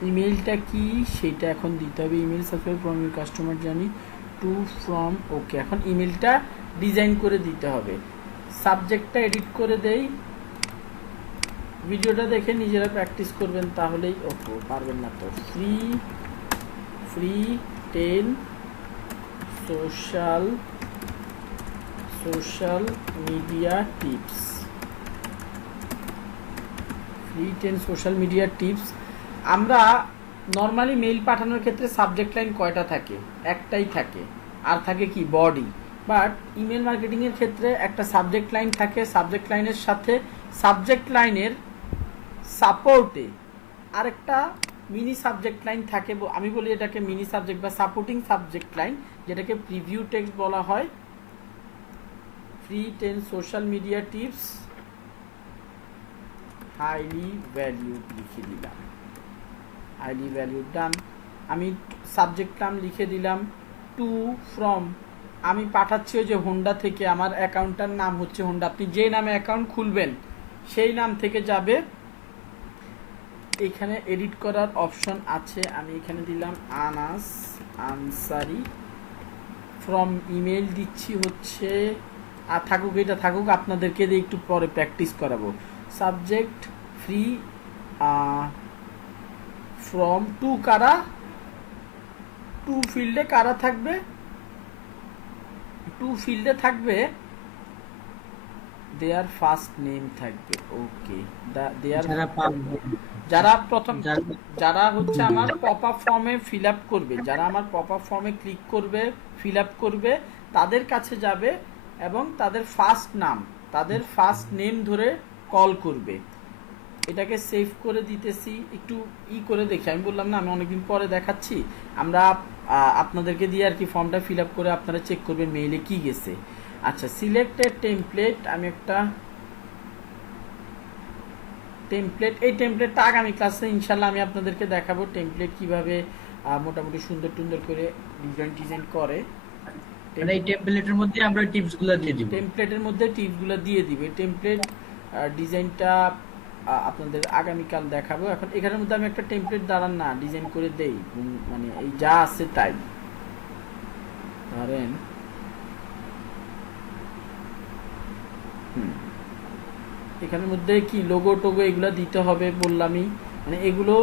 ইমেলটা কি সেটা এখন দিতে হবে, email subscribe from your customer journey to from, okay. এখন ইমেলটা ডিজাইন করে দিতে হবে, সাবজেক্টটা এডিট করে দেই, ভিডিওটা দেখে নিজেরা প্র্যাকটিস করবেন তাহলেই, ওকে পারবেন না তো, free 10 social media tips, free 10 social media tips. আমরা নর্মালি মেইল পাঠানোর ক্ষেত্রে সাবজেক্ট লাইন কয়টা থাকে? একটাই থাকে, আর থাকে কি বডি। বাট ইমেল মার্কেটিংয়ের ক্ষেত্রে একটা সাবজেক্ট লাইন থাকে, সাবজেক্ট লাইনের সাথে সাবজেক্ট লাইনের সাপোর্টে আরেকটা মিনি সাবজেক্ট লাইন থাকে, আমি বলি এটাকে মিনি সাবজেক্ট বা সাপোর্টিং সাবজেক্ট লাইন, যেটাকে প্রিভিউ টেক্সট বলা হয়। Free 10 social media tips, highly valued লিখে দিলাম, হাইলি ভ্যালিউড, ডান। আমি সাবজেক্ট নাম লিখে দিলাম টু ফ্রম, আমি পাঠাচ্ছি ওই যে হোন্ডা থেকে, আমার অ্যাকাউন্টটার নাম হচ্ছে হোন্ডা, আপনি যে নামে অ্যাকাউন্ট খুলবেন সেই নাম থেকে যাবে। এখানে এডিট করার অপশন আছে, আমি এখানে দিলাম আনাস আনসারি, ফ্রম ইমেল দিচ্ছি হচ্ছে, আর থাকুক, এটা থাকুক, আপনাদেরকে দিয়ে একটু পরে প্র্যাকটিস করাবো। সাবজেক্ট ফ্রি ফ্রম টু, কারা টু ফিল্ডে কারা থাকবে, টু ফিল্ডে থাকবে দেয়ার ফার্স্ট নেম থাকবে, ওকে। দেয়ার যারা প্রথম, যারা হচ্ছে আমার পপ আপ ফর্মে ফিল আপ করবে, যারা আমার পপ আপ ফর্মে ক্লিক করবে, ফিল আপ করবে, তাদের কাছে যাবে এবং তাদের ফার্স্ট নাম, তাদের ফার্স্ট নেম ধরে কল করবে। এটাকে সেভ করে দিতেছি, একটু করে দেখি, আমি বললাম না আমি অনেকদিন পরে দেখাচ্ছি, আমরা আপনাদেরকে দিয়ে আর কি ফর্মটা ফিল আপ করে আপনারা চেক করবেন মেইলে কি গেছে। আচ্ছা, সিলেক্টেড টেমপ্লেট, আমি একটা টেমপ্লেট, এই টেমপ্লেটটা আগামী ক্লাসে ইনশাল্লাহ আমি আপনাদেরকে দেখাবো টেমপ্লেট কিভাবে মোটামুটি সুন্দর টুন্দর করে ডিজাইন করে। মানে এই টেমপ্লেটের মধ্যে আমরা টিপস গুলা দিয়ে দিব। টেমপ্লেটের মধ্যে টিপসগুলো দিয়ে দিবে। টেমপ্লেট ডিজাইনটা আপনাদের আগামীকাল দেখাবো। এখন এখানের মধ্যে আমি একটা টেমপ্লেট দ্বারা না ডিজাইন করে দেই, মানে এই যা আছে তাই ধরেন এখানের মধ্যে কি লোগো টোগো এগুলো দিতে হবে বললামই, মানে এগুলো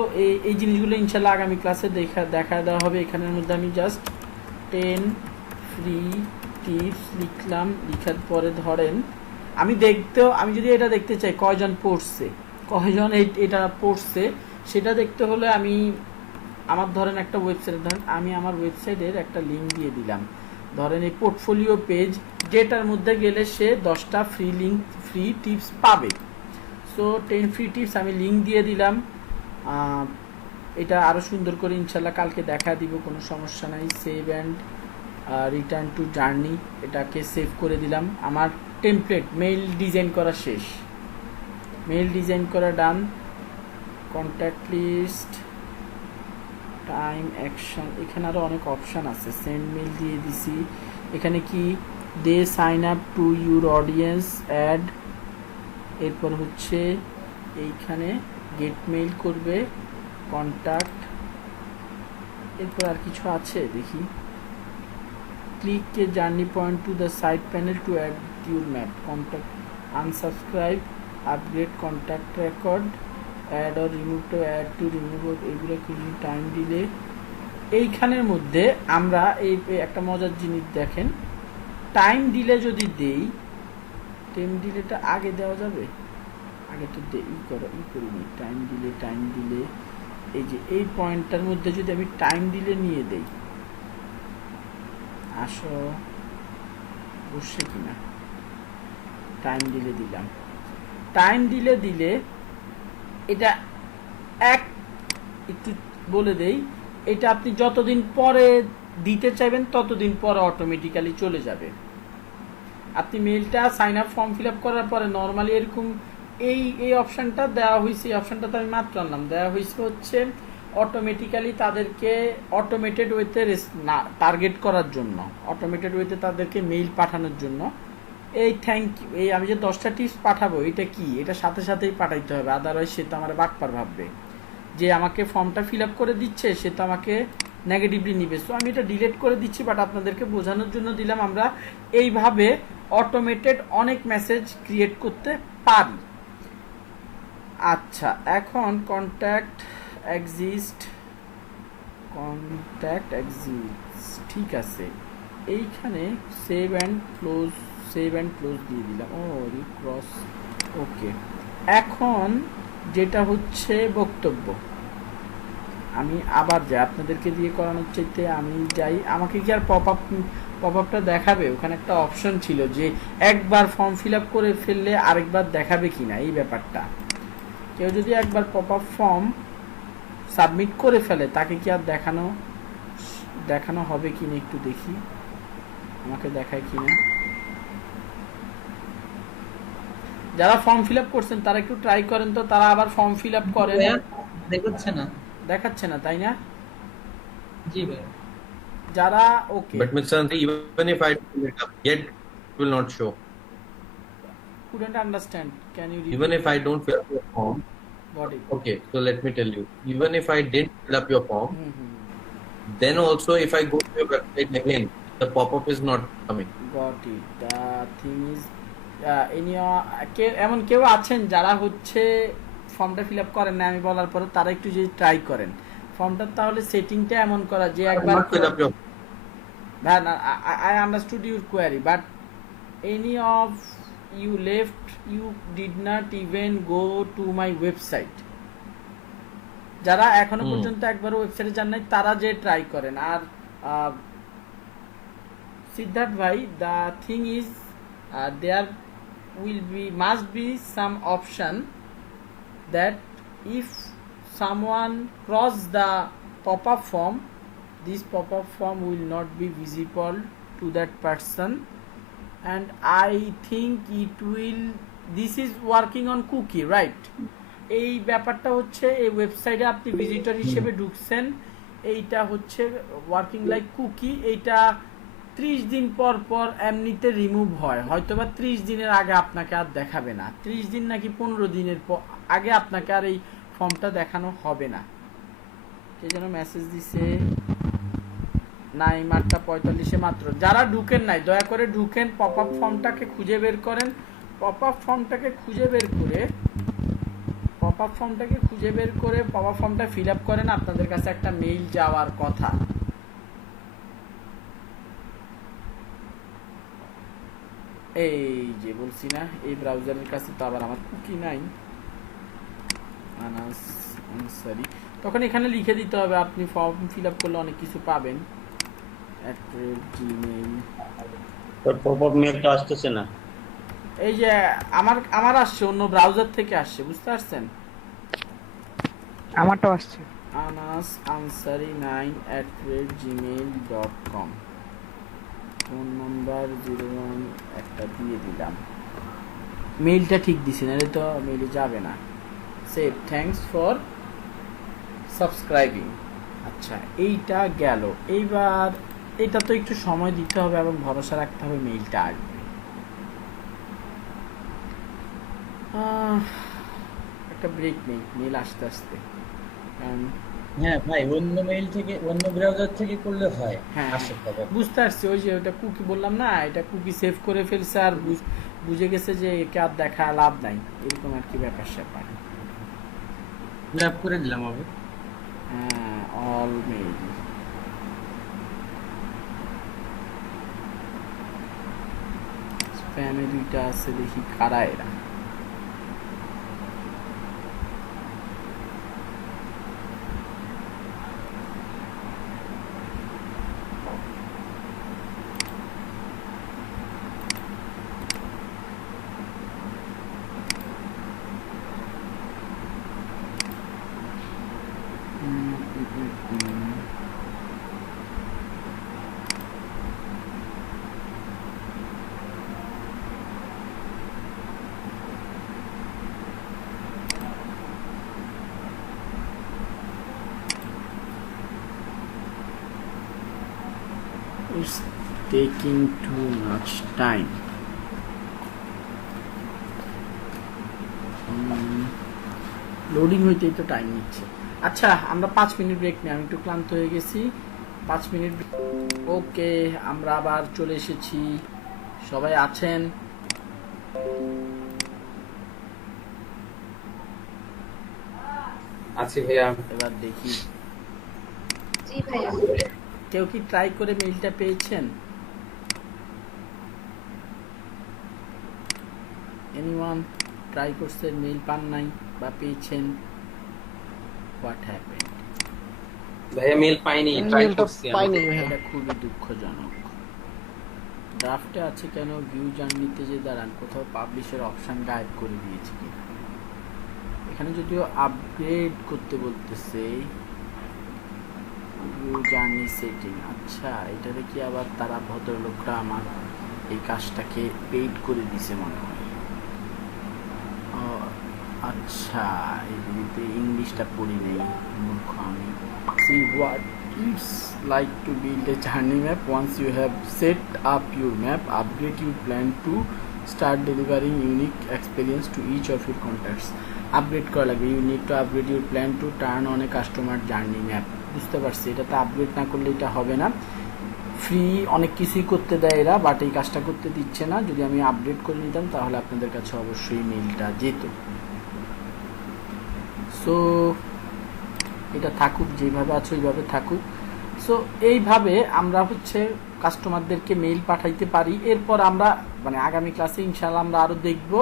এই জিনিসগুলো ইনশাল্লাহ আগামী ক্লাসে দেখা দেওয়া হবে। এখানের মধ্যে আমি জাস্ট 10 ফ্রি টিপস লিখলাম, লিখার পরে ধরেন আমি যদি এটা দেখতে চাই কয়জন পড়ছে, কয়জন এটা পড়ছে সেটা দেখতে হলে আমার ধরেন একটা ওয়েবসাইট, ধরেন আমি আমার ওয়েবসাইটের একটা লিঙ্ক দিয়ে দিলাম, ধরেন এই পোর্টফোলিও পেজ, যেটার মধ্যে গেলে সে 10টা ফ্রি টিপস পাবে। সো 10 ফ্রি টিপস আমি লিঙ্ক দিয়ে দিলাম। এটা আরও সুন্দর করে ইনশাল্লাহ কালকে দেখা দিব, কোনো সমস্যা নাই। Save and return to journey, এটাকে সেভ করে দিলাম। আমার টেমপ্লেট মেইল ডিজাইন করা শেষ, মেইল ডিজাইন করা ডান। কন্ট্যাক্ট লিস্ট, টাইম, অ্যাকশন, এখানে আরও অনেক অপশান আছে। সেন্ড মেইল দিয়ে দিছি। এখানে কি they sign up to your audience add, এরপর হচ্ছে এইখানে গেট মেইল করবে, কন্ট্যাক্ট, এরপর আর কিছু আছে দেখি। Click a journey point to the side panel to add your map, contact, unsubscribe, upgrade contact record, add or remove to add to remove, এইগুলো কিছু টাইম দিলে। এইখানের মধ্যে আমরা এই একটা মজার জিনিস দেখেন, টাইম দিলে যদি দেই, টাইম দিলেটা আগে দেওয়া যাবে, আগে তো করিনি। টাইম দিলে এই যে এই পয়েন্টটার মধ্যে যদি আমি টাইম দিলে নিয়ে দেই, আসো বসছে কিনা, টাইম দিলে দিলাম, টাইম দিলে এটা একটু বলে দেই, এটা আপনি যতদিন পরে দিতে চাইবেন ততদিন পরে অটোমেটিক্যালি চলে যাবে। আপনি মেইলটা sign up form fill up করার পরে নর্মালি এরকম এই অপশানটা দেওয়া হয়েছে, এই অপশানটা তো আমি মাত্র আনলাম, দেওয়া হয়েছে হচ্ছে অটোমেটিক্যালি তাদেরকে অটোমেটেড ওয়েতে টার্গেট করার জন্য, অটোমেটেড ওয়েতে তাদেরকে মেইল পাঠানোর জন্য। এই থ্যাংক ইউ, এই আমি যে 10টা টিপস পাঠাবো, এটা কি, এটা সাথে সাথেই পাঠাইতে হবে, আদারওয়াইজ সে তো আমার বাটপার ভাববে, যে আমাকে ফর্মটা ফিল আপ করে দিচ্ছে সে তো আমাকে নেগেটিভলি নিবে। সো আমি এটা ডিলিট করে দিচ্ছি, বাট আপনাদেরকে বোঝানোর জন্য দিলাম আমরা এইভাবে অটোমেটেড অনেক মেসেজ ক্রিয়েট করতে পারি। আচ্ছা, এখন কন্ট্যাক্ট এক্সিস্ট, ঠিক আছে। এইখানে সেভ অ্যান্ড ক্লোজ দিয়ে দিলাম। ক্রস, ওকে। এখন যেটা হচ্ছে বক্তব্য, আমি আবার যাই, আপনাদেরকে দিয়ে করানোর চাইতে আমি যাই। আমাকে কি আর পপ আপটা দেখাবে? ওখানে একটা অপশন ছিল যে একবার ফর্ম ফিল আপ করে ফেললে আরেকবার দেখাবে কিনা, এই ব্যাপারটা। কেউ যদি একবার পপ আপ ফর্ম সাবমিট করে ফেলে তাকে কি আর দেখানো হবে কিনা একটু দেখি, আমাকে দেখায় কিনা। যারা ফর্ম ফিল আপ করছেন তারা একটু ট্রাই করেন তো, তারা আবার ফর্ম ফিল আপ করেন। দেখাচ্ছে না, তাই না? জি ভাই। যারা ওকে, But Mr. Santri, even if I do it up, yet it will not show. couldn't understand, can you repeat? Even if I don't fill up your form, Got it. okay, so let me tell you. Even if I didn't fill up your form, Mm-hmm. then also if I go to your website again, the pop-up is not coming. Got it. The thing is, এমন কেউ আছেন যারা হচ্ছে ফর্মটা fill up করেন না, আমি বলার পরে তারা একটু যদি ট্রাই করেন ফর্মটা, তাহলে সেটিংটা এমন করা যে একবার fill up your I understood your query, but any of you left, you did not even go to my website. যারা এখনো পর্যন্ত একবার ওয়েবসাইটে যান নাই তারা যে ট্রাই করেন। আর সিদ্ধার্থ ভাই, the thing is there must be some option that if someone cross the pop-up form, this pop-up form will not be visible to that person, and I think this is working on cookie, right? এই ব্যাপারটা হচ্ছে এই ওয়েবসাইটে আপনি visitor হিসেবে ঢুকছেন, এইটা হচ্ছে ওয়ার্কিং লাইক কুকি। এইটা 30 দিন পর পর এমনিতে রিমুভ হয়, হয়তোবা 30 দিনের আগে আপনাকে আর দেখাবে না, 30 দিন নাকি 15 দিনের আগে আপনাকে আর এই ফর্মটা দেখানো হবে না। কে যেন মেসেজ দিছে, নাই 8:45 মাত্র। যারা ঢুকেন নাই দয়া করে ঢুকেন, পপ আপ ফর্মটাকে খুঁজে বের করেন, পপ আপ ফর্মটাকে খুঁজে বের করে পপ আপ ফর্মটা ফিল আপ করেন। আপনাদের কাছে একটা মেইল যাওয়ার কথা। এই যে বলছি না, এই ব্রাউজারের কাছে তো আবার আমার কুকি নাই, আনাস আনসারি। তখন এখানে লিখে দিতে হবে, আপনি ফর্ম ফিল আপ করলে অনেক কিছু পাবেন। @gmail। তোর পপআপ মেলটা আসতেছে না। এই যে আমার আসছে, অন্য ব্রাউজার থেকে আসছে, বুঝতে পারছেন? আমারটাও আসছে। Anas Ansari 9@gmail.com। Phone number 01 একটা দিয়ে দিলাম। মেইলটা ঠিক দিছি না, তো মেইলে যাবে না। Save, thanks for subscribing. আচ্ছা, এইটা গেল। এইবার এটা তো একটু সময় দিতে হবে এবং ভরসা রাখতে হবে মেইলটা আসবে। একটা ব্রেক নেই, মেইল আসতে আসতে। হ্যাঁ ভাই, অন্য মেইল থেকে, অন্য ব্রাউজার থেকে করলে হয়। হ্যাঁ আসে খবর। বুঝতে পারছি, ওই যে ওটা কুকি বললাম না, এটা কুকি সেভ করে ফেলছে আর বুঝে গেছে যে একে আর দেখা লাভ নাই, এরকম আর কি ব্যাপার স্যাপার। ল্যাব করে দিলাম হবে। হ্যাঁ, অল মেইল। স্প্যামে 2টা আছে, দেখি কারা এরা। It's taking too much time. Loading হইতেই তো টাইম নিচ্ছে। আচ্ছা, আমরা 5 মিনিট ব্রেক নিই, আমি একটু ক্লান্ত হয়ে গেছি। 5 মিনিট। ওকে, আমরা আবার চলে এসেছি। সবাই আছেন? আছি ভাইয়া। এবার দেখি জি ভাইয়া। কেউ কি ট্রাই করে মেইলটা পেয়েছেন? এনিওয়ান ট্রাই করছেন, মেইল পান নাই বা পেয়েছেন? What happened? ভাইয়া মেল পাইনি, ট্রাই করছি আমি। এটা খুবই দুঃখজনক। ড্রাফটে আছে কেন? ভিউ জার্নিতে যে দাঁড়ান, কোথাও পাবলিশের অপশন গায়েব করে দিয়েছে কিনা। এখানে যদিও আপগ্রেড করতে বলতেছে, ভিউ জার্নি সেটিং। আচ্ছা, এটাতে কি আবার তারা ভদ্রলোকরা আমার এই কাজটাকে পেইড করে দিছে মনে হয়। আচ্ছা, এই দিকে ইংলিশটা পড়ি নেই, মূর্খ আমি। See what it's like to build a journey map. Once you have set up your map, upgrade your plan to start delivering unique experience to each of your contacts. Upgrade করা লাগবে। You need to upgrade your plan to turn on a customer journey map. বুঝতে পারছি, এটাতে upgrade না করলে এটা হবে না। ফ্রি অনেক কিছুই করতে দেয় এরা, বাট এই কাজটা করতে দিচ্ছে না। যদি আমি আপডেট করে নিতাম তাহলে আপনাদের কাছে অবশ্যই মেইলটা যেত। সো এটা থাকুক, যেভাবে আছে ওইভাবে থাকুক। সো এইভাবে আমরা হচ্ছে কাস্টমারদেরকে মেইল পাঠাইতে পারি। এরপর আমরা মানে আগামী ক্লাসে ইনশাআল্লাহ আমরা আরও দেখব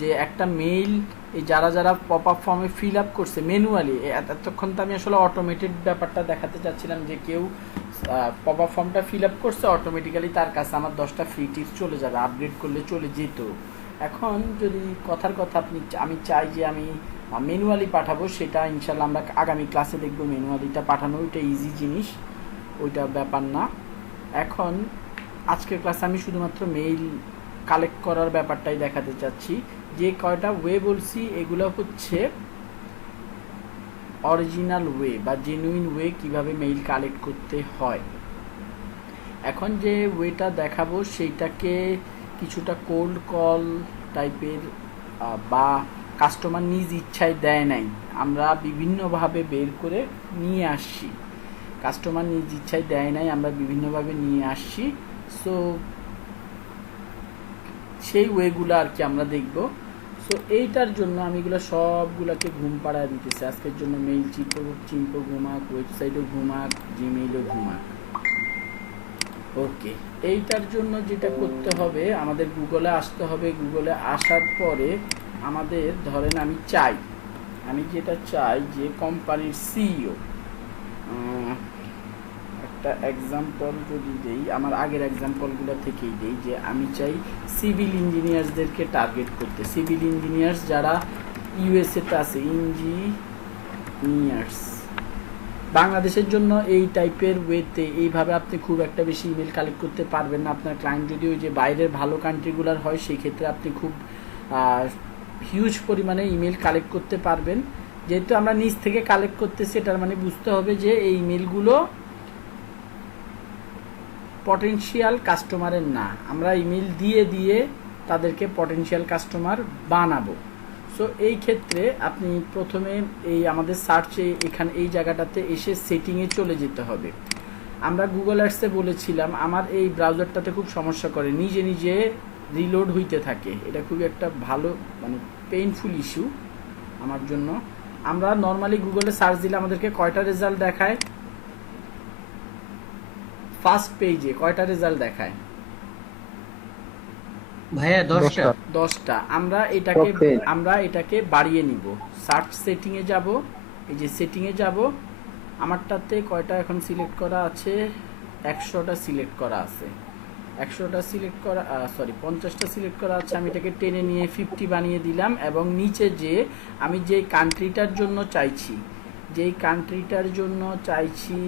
যে একটা মেইল এই যারা যারা পপ আপ ফর্মে ফিল আপ করছে ম্যানুয়ালি, এতক্ষণ তো আমি আসলে অটোমেটেড ব্যাপারটা দেখাতে চাচ্ছিলাম যে কেউ পপ আপ ফর্মটা ফিল আপ করছে, অটোমেটিক্যালি তার কাছে আমার 10টা ফ্রি টিপস চলে যাবে, আপডেট করলে চলে যেত। এখন যদি কথার কথা আমি চাই যে আমি ম্যানুয়ালি পাঠাবো, সেটা ইনশাল্লাহ আমরা আগামী ক্লাসে দেখবো। ম্যানুয়ালিটা পাঠানো ওইটা ইজি জিনিস, ওইটা ব্যাপার না। এখন আজকের ক্লাসে আমি শুধুমাত্র মেইল কালেক্ট করার ব্যাপারটাই দেখাতে চাচ্ছি। যে কয়টা ওয়ে বলছি এগুলো হচ্ছে অরিজিনাল ওয়ে বা জেনুইন ওয়ে কিভাবে মেইল কালেক্ট করতে হয়। এখন যে ওয়েটা দেখাবো সেইটাকে কিছুটা কোল্ড কল টাইপের বা কাস্টমার নিজ ইচ্ছায় দেয় নাই, আমরা বিভিন্নভাবে বের করে নিয়ে আসছি। কাস্টমার নিজ ইচ্ছায় দেয় নাই, আমরা বিভিন্নভাবে নিয়ে আসছি। সো সেই ওয়েগুলো আর কি আমরা দেখব। সো এইটার জন্য আমি এগুলো সবগুলোকে ঘুম পাড়ায় দিতেছি আজকের জন্য। মেইল চিম্পো ঘুমাক, ওয়েবসাইটও ঘুমাক, জিমেইলও ঘুমাক। ওকে, এইটার জন্য যেটা করতে হবে আমাদের গুগলে আসতে হবে। গুগলে আসার পরে আমাদের ধরেন আমি যেটা চাই যে কোম্পানির সিইও, একটা এক্সাম্পল যদি দেই, আমার আগের এক্সাম্পলগুলো থেকেই দেই, যে আমি চাই সিভিল ইঞ্জিনিয়ার্সদেরকে টার্গেট করতে। সিভিল ইঞ্জিনিয়ার্স যারা ইউএসএতে আছে, ইঞ্জিনিয়ার্স, বাংলাদেশের জন্য এই টাইপের ওয়েতে এইভাবে আপনি খুব একটা বেশি ইমেল কালেক্ট করতে পারবেন না। আপনার ক্লায়েন্ট যদি ওই যে বাইরের ভালো কান্ট্রিগুলোর হয়, সেই ক্ষেত্রে আপনি খুব হিউজ পরিমাণে ইমেল কালেক্ট করতে পারবেন। যেহেতু আমরা নিজ থেকে কালেক্ট করতেছি, এটার মানে বুঝতে হবে যে এই ইমেলগুলো পটেনশিয়াল কাস্টমারের না, আমরা ইমেল দিয়ে দিয়ে তাদেরকে পটেনশিয়াল কাস্টমার বানাবো। সো এই ক্ষেত্রে আপনি প্রথমে এই আমাদের সার্চে এখানে এই জায়গাটাতে এসে সেটিংয়ে চলে যেতে হবে। আমরা গুগল অ্যাডসে বলেছিলাম আমার এই ব্রাউজারটাতে খুব সমস্যা করে, নিজে নিজে রিলোড হইতে থাকে। এটা খুবই একটা ভালো মানে পেইনফুল ইস্যু আমার জন্য। আমরা নর্মালি গুগলে সার্চ দিলে আমাদেরকে কয়টা রেজাল্ট দেখায়? ফার্স্ট পেজে কয়টা রেজাল্ট দেখায় ভাইয়া? 10টা। আমরা এটাকে বাড়িয়ে নিব। সার্চ সেটিং এ যাব, এই যে সেটিং এ যাব, আমারটাতে কয়টা এখন সিলেক্ট করা আছে? 100টা সিলেক্ট করা আছে। 100টা সিলেক্ট করা, সরি 50টা সিলেক্ট করা আছে। আমি এটাকে টেনে নিয়ে 50 বানিয়ে দিলাম। এবং নিচে যে আমি যেই কান্ট্রিটার জন্য চাইছি,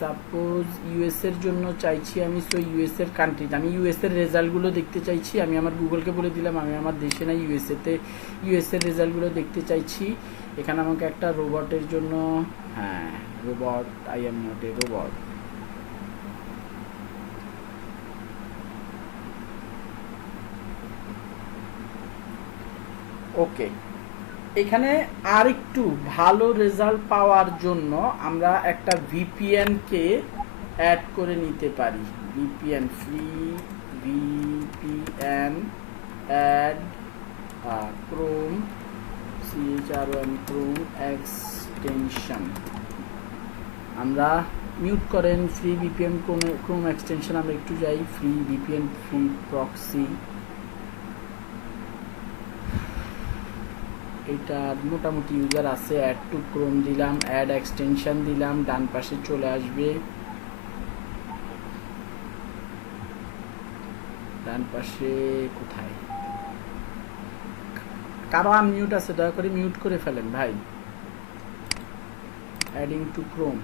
সাপোজ ইউএস এর জন্য চাইছি আমি, সো ইউএস এর কান্ট্রিতে আমি ইউএস এর রেজাল্টগুলো দেখতে চাইছি। আমি আমার গুগলকে বলে দিলাম আমি আমার দেশে না ইউএস এর রেজাল্টগুলো দেখতে চাইছি। এখানে আমাকে একটা রোবটের জন্য, হ্যাঁ robot, I am not a robot. Okay, এখানে আর একটু ভালো রেজাল্ট পাওয়ার জন্য আমরা একটা ভিপিএন কে অ্যাড করে নিতে পারি। VPN, free VPN add Chrome, CHROM Chrome extension. আমরা মিউট করেন ফ্রি ভিপিএন ক্রোম এক্সটেনশন। আমরা একটু যাই, ফ্রি ভিপিএন, ফ্রি প্রক্সি। এটার মোটামুটি ইউজার আছে। অ্যাড টু ক্রোম দিলাম, অ্যাড এক্সটেনশন দিলাম, ডান পাশে চলে আসবে। ডান পাশে কোথায়? কারো আনমিউট আছে? দয়া করে মিউট করে ফেলেন ভাই। Adding two Chrome,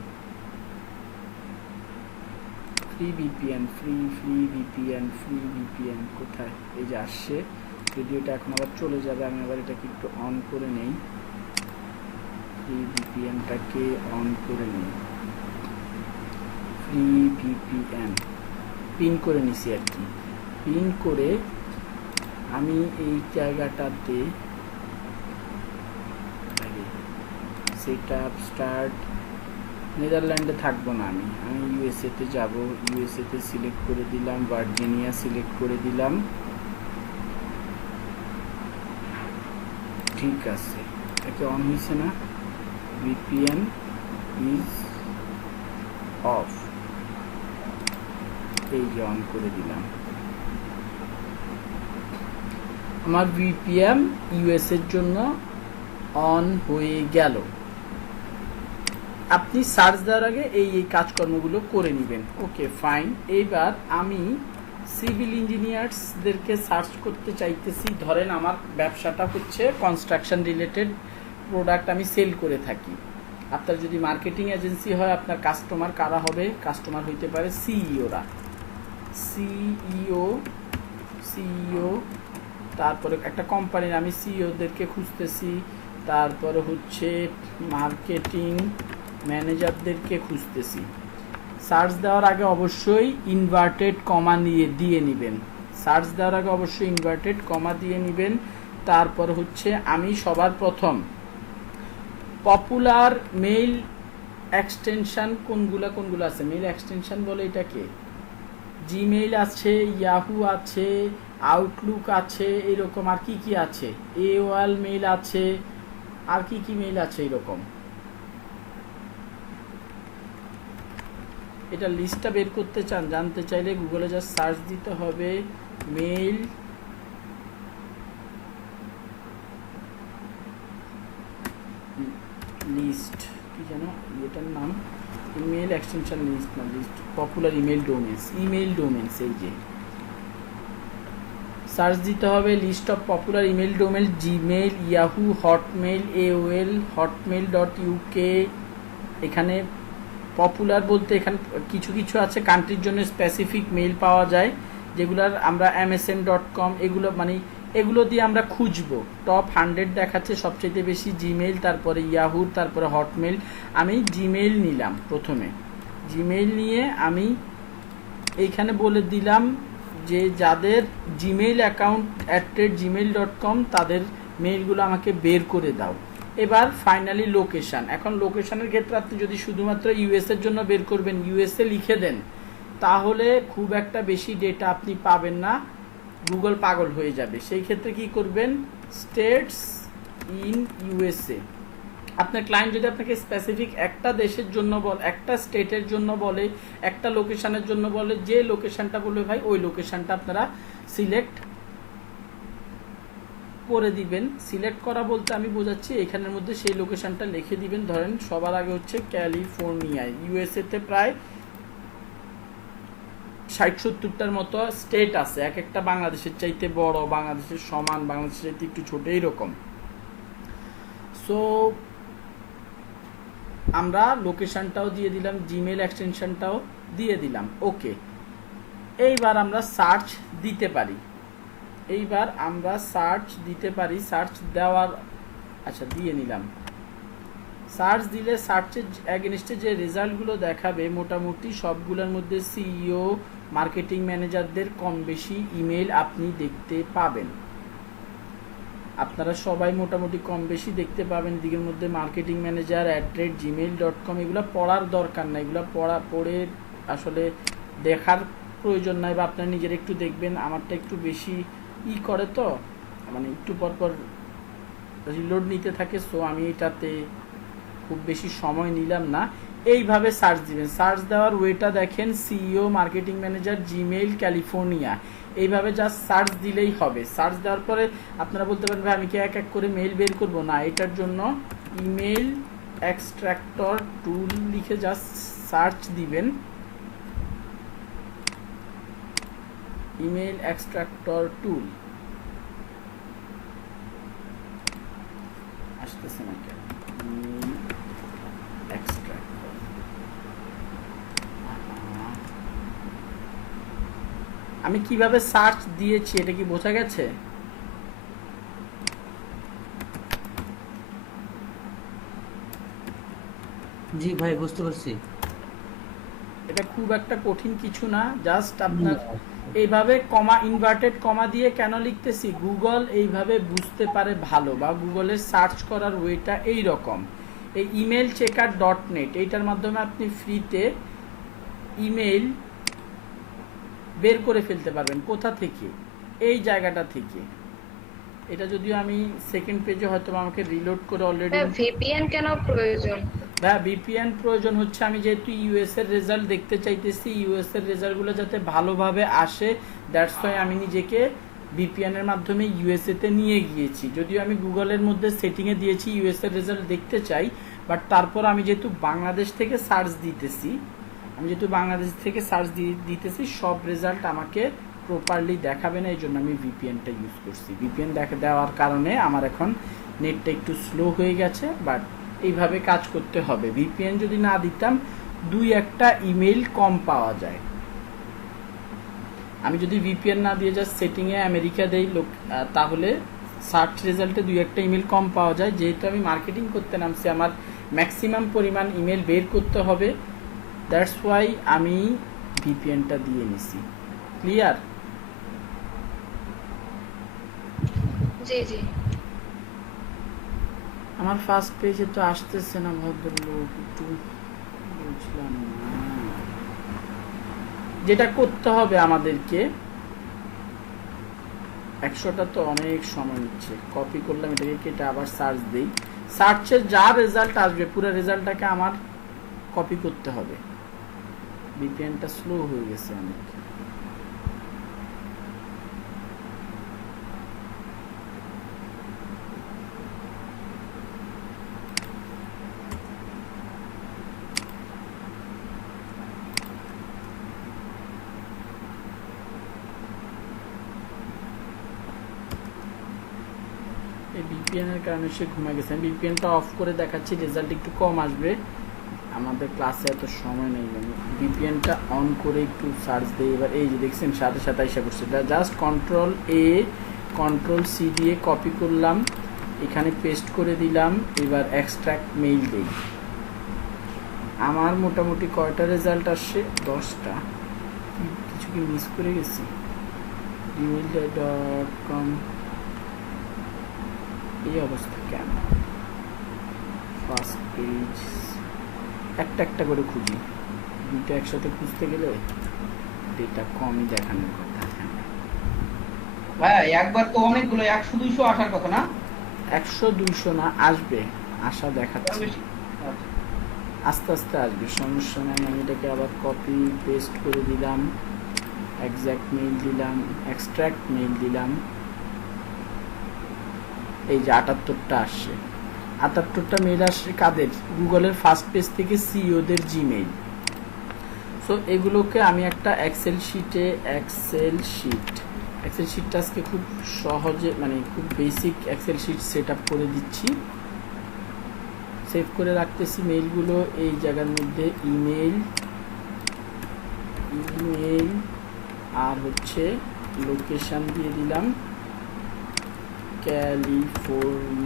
free VPN, free VPN কোথায়? এই যে আসছে। যদিও এটা এখন আবার চলে যাবে, আমি আবার এটাকে একটু অন করে নেই। ফ্রি ভিপিএনটাকে অন করে নেই। ফ্রি ভিপিএন পিন করে নিছি আর কি। পিন করে আমি এই জায়গাটাতে সেটআপ স্টার্ট, নেদারল্যান্ডে থাকবো না, আমি ইউএসএতে যাব। ইউএসএতে সিলেক্ট করে দিলাম, ভার্জিনিয়া সিলেক্ট করে দিলাম। ঠিক আছে, এটা অন হয়েছে না? ভিপিএন ইজ অফ, এই যে অন করে দিলাম। আমার ভিপিএন ইউএস এর জন্য অন হয়ে গেল। আপনি সার্চ দেওয়ার আগে এই কাজকর্মগুলো করে নেবেন। Okay fine. এইবার আমি সিভিল ইঞ্জিনিয়ার্সদেরকে সার্চ করতে চাইতেছি। ধরেন আমার ব্যবসাটা হচ্ছে কনস্ট্রাকশন রিলেটেড প্রোডাক্ট আমি সেল করে থাকি। আপনার যদি মার্কেটিং এজেন্সি হয়, আপনার কাস্টমার কারা হবে? কাস্টমার হইতে পারে সিইওরা, সিইও। তারপরে একটা কোম্পানির আমি সিইওদেরকে খুঁজতেছি। তারপরে হচ্ছে মার্কেটিং ম্যানেজারদেরকে খুঁজতেছি। সার্চ দেওয়ার আগে অবশ্যই ইনভার্টেড কমা দিয়ে নেবেন। সার্চ দেওয়ার আগে অবশ্যই ইনভার্টেড কমা দিয়ে নেবেন। তারপর হচ্ছে আমি সবার প্রথম পপুলার মেইল এক্সটেনশন কোনগুলো আছে, মেইল এক্সটেনশন বলে এটাকে, জিমেইল আছে, ইয়াহু আছে, আউটলুক আছে, এরকম আর কি কি আছে, এওএল মেইল আছে, আর কি কি মেইল আছে এরকম। এটা লিস্টটা বের করতে চান, জানতে চাইলে গুগলে জাস্ট সার্চ দিতে হবে মেইল লিস্ট, কি যেন এটার নাম, ইমেল এক্সটেনশন লিস্ট না, লিস্ট পপুলার ইমেল ডোমেনস, এই যে সার্চ দিতে হবে list of popular email domain, Gmail, Yahoo, Hotmail, AOL, hotmail.uk। এখানে পপুলার বলতে এখানে কিছু কিছু আছে কান্ট্রির জন্য স্পেসিফিক মেইল পাওয়া যায়, যেগুলার আমরা msn.com এগুলো মানে এগুলো দিয়ে আমরা খুঁজবো। টপ 100 দেখাচ্ছে সবচেয়ে বেশি জিমেইল, তারপরে ইয়াহুর, তারপরে হটমেইল। আমি জিমেইল নিলাম প্রথমে। জিমেইল নিয়ে আমি এইখানে বলে দিলাম যে যাদের জিমেইল অ্যাকাউন্ট @gmail.com তাদের মেইলগুলো আমাকে বের করে দাও। এবার ফাইনালি লোকেশান। এখন লোকেশানের ক্ষেত্রে আপনি যদি শুধুমাত্র ইউএসএর জন্য বের করবেন, ইউএসএ লিখে দেন, তাহলে খুব একটা বেশি ডেটা আপনি পাবেন না, গুগল পাগল হয়ে যাবে। সেই ক্ষেত্রে কি করবেন, স্টেটস ইন ইউএসএ। আপনার ক্লায়েন্ট যদি আপনাকে স্পেসিফিক একটা দেশের জন্য একটা স্টেটের জন্য বলে, একটা লোকেশানের জন্য বলে, যে লোকেশানটা বলবে ভাই ওই লোকেশানটা আপনারা সিলেক্ট করে দিবেন। সিলেক্ট করা বলতে আমি বোঝাচ্ছি এখানের মধ্যে সেই লোকেশানটা লিখে দিবেন। ধরেন সবার আগে হচ্ছে ক্যালিফোর্নিয়ায়, ইউএসএতে প্রায় 60-70টার মতো স্টেট আছে, এক একটা বাংলাদেশের চাইতে বড়, বাংলাদেশের সমান, বাংলাদেশের চাইতে একটু ছোট, এইরকম। সো আমরা লোকেশনটাও দিয়ে দিলাম, জিমেইল এক্সটেনশনটাও দিয়ে দিলাম, ওকে। এইবার আমরা সার্চ দিতে পারি, সার্চ দেওয়ার, আচ্ছা দিয়ে নিলাম। সার্চ দিলে সার্চের এগেনস্টে যে রেজাল্টগুলো দেখাবে মোটামুটি সবগুলোর মধ্যে সিইও, মার্কেটিং ম্যানেজারদের কম বেশি ইমেল আপনি দেখতে পাবেন। আপনারা সবাই মোটামুটি কম বেশি দেখতে পাবেন। দিকের মধ্যে মার্কেটিং ম্যানেজার @gmail.com, এগুলো পড়ার দরকার নাই, এগুলো পড়ে আসলে দেখার প্রয়োজন নাই, বা আপনারা নিজের একটু দেখবেন। আমারটা একটু বেশি করে তো, মানে একটু পরপর রিলোড নিতে থাকে, সো আমি এটাতে খুব বেশি সময় নিলাম না। এইভাবে সার্চ দিবেন। সার্চ দেওয়ার ওয়েটা দেখেন, CEO, marketing manager, Gmail, California, এইভাবে জাস্ট সার্চ দিলেই হবে। সার্চ দেওয়ার পরে আপনারা বলতে পারেন ভাই আমি কি এক এক করে মেইল বের করব? না, এটার জন্য ইমেল এক্সট্রাক্টর টুল লিখে জাস্ট সার্চ দিবেন। ইমেল এক্সট্রাক্টর টুল আসতেছে না কেন? আমি কিভাবে সার্চ দিয়েছি এটা কি বোঝা গেছে? জি ভাই, বুঝতে পারছি। এটা খুব একটা কঠিন কিছু না, জাস্ট আপনার এইভাবে কমা, ইনভার্টেড কমা দিয়ে কেন লিখতেছি, গুগল এইভাবে বুঝতে পারে ভালো, বা গুগলের সার্চ করার ওয়েটা এই রকম। এই ইমেল চেকার .net এইটার মাধ্যমে আপনি ফ্রিতে ইমেল বের করে ফেলতে পারবেন। কোথা থেকে? এই জায়গাটা থেকে। এটা যদিও আমি সেকেন্ড পেজে হয়তো আমাকে রিলোড করে অলরেডি। ভিপিএন কেন প্রয়োজন? হ্যাঁ, ভিপিএন প্রয়োজন হচ্ছে আমি যেহেতু ইউএস এর রেজাল্ট দেখতে চাইতেছি, ইউএস এর রেজাল্টগুলো যাতে ভালোভাবে আসে, দ্যাটস ওয়াই আমি নিজেকে ভিপিএন এর মাধ্যমে ইউএসএ তে নিয়ে গিয়েছি। যদিও আমি গুগলের মধ্যে সেটিংয়ে দিয়েছি ইউএস এর রেজাল্ট দেখতে চাই, বাট তারপর আমি যেহেতু বাংলাদেশ থেকে সার্চ দিতেছি, সব রেজাল্ট আমাকে প্রপারলি দেখাবে না, এই জন্য আমি ভিপিএনটা ইউজ করছি। ভিপিএন দেওয়ার কারণে আমার এখন নেটটা একটু স্লো হয়ে গেছে, বাট এইভাবে কাজ করতে হবে। ভিপিএন যদি না দিতাম 2-1টা ইমেল কম পাওয়া যায়। আমি যদি ভিপিএন না দিয়ে জাস্ট সেটিংয়ে আমেরিকা দেই, তাহলে সার্চ রেজাল্টে 2-1টা ইমেল কম পাওয়া যায়। যেহেতু আমি মার্কেটিং করতে নামছি, আমার ম্যাক্সিমাম পরিমাণ ইমেল বের করতে হবে, দ্যাটস ওয়াই আমি ভিপিএনটা দিয়ে নিছি। ক্লিয়ার? জি জি। আমার ফার্স্ট পেজে তো আসতেছে না ভদ্রলোক, একটু বুঝলাম না। যেটা করতে হবে আমাদেরকে, 100টা তো অনেক সময় নিচ্ছে। কপি করলাম, এটাকে কেটে আবার সার্চ দিই। সার্চে যা রেজাল্ট আসবে পুরো রেজাল্টটাকে আমার কপি করতে হবে। ভিপিএনটা স্লো হয়ে গেছে অনেক। এই ভিপিএন এর কারণে সে ঘুমিয়ে গেছে। আমি ভিপিএনটা অফ করে দেখাচ্ছি, রেজাল্ট একটু কম আসবে। আমাদের ক্লাসে এত সময় নেই, আমি ভিপিএনটা অন করে একটু সার্চ দিই। এবার এই যে দেখছেন সাথে সাথে এসে করছে, জাস্ট কন্ট্রোল এ কন্ট্রোল সি দিয়ে কপি করলাম, এখানে পেস্ট করে দিলাম। এবার এক্সট্রাক্ট মেইল দিই। আমার মোটামুটি কয়টা রেজাল্ট আসছে? 10টা। কিছু কি মিস করে গেছি? gmail.com এই অবস্থা কেন? ফার্স্ট পেজ একটা একটা করে খুঁজি, দুটো একসাথে খুঁজতে গেলে ডেটা কমই দেখানোর কথা। ভাইয়া একবার তো অনেকগুলো 100-200 আসার কথা না? 100-200 না, আসবে, আশা দেখাচ্ছে, বেশি? আচ্ছা। আস্তে আস্তে আসবে, সমস্যা নাই। আমি এটাকে আবার কপি পেস্ট করে দিলাম, এক্সাক্ট মেইল দিলাম, এক্সট্রাক্ট মেইল দিলাম। এই যে 78টা আসছে। 78টা মেইল আসছে কাদের? গুগলের ফার্স্ট পেজ থেকে সিইওদের জিমেইল। সো এগুলোকে আমি একটা এক্সেল শিটটা আজকে খুব সহজে, মানে খুব basic Excel sheet set up করে দিচ্ছি। সেভ করে রাখতেছি মেইলগুলো এই জায়গার মধ্যে। ইমেল আর হচ্ছে লোকেশন দিয়ে দিলাম ক্যালিফোর্নিয়া।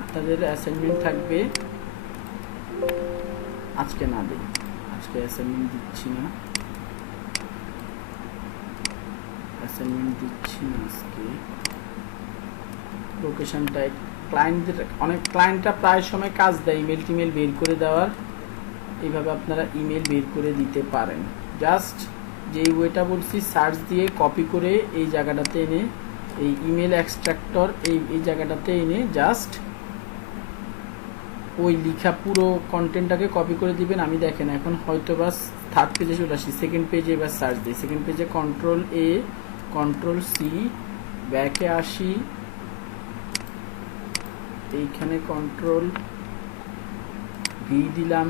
আপনাদের অ্যাসাইনমেন্ট থাকবে, আজকে না দিই, আজকে অ্যাসাইনমেন্ট দিচ্ছি না আজকে। লোকেশনটা ক্লায়েন্টরা প্রায় সময় কাজ দেয় ইমেল টিমেল বের করে দেওয়ার। এইভাবে আপনারা ইমেল বের করে দিতে পারেন। জাস্ট যেই ওয়েটা বলছি সার্চ দিয়ে কপি করে এই জায়গাটাতে এনে, এই ইমেল এক্সট্রাক্টর এই জায়গাটাতে এনে জাস্ট ওই লিখা পুরো কন্টেন্টটাকে কপি করে দিবেন। আমি দেখেন এখন হয়তো বাস থার্ড পেজে চলে আসি, সেকেন্ড পেজে এবার সার্চ দিই। সেকেন্ড পেজে কন্ট্রোল এ কন্ট্রোল সি, ব্যাকে আসি, এইখানে কন্ট্রোল ভি দিলাম।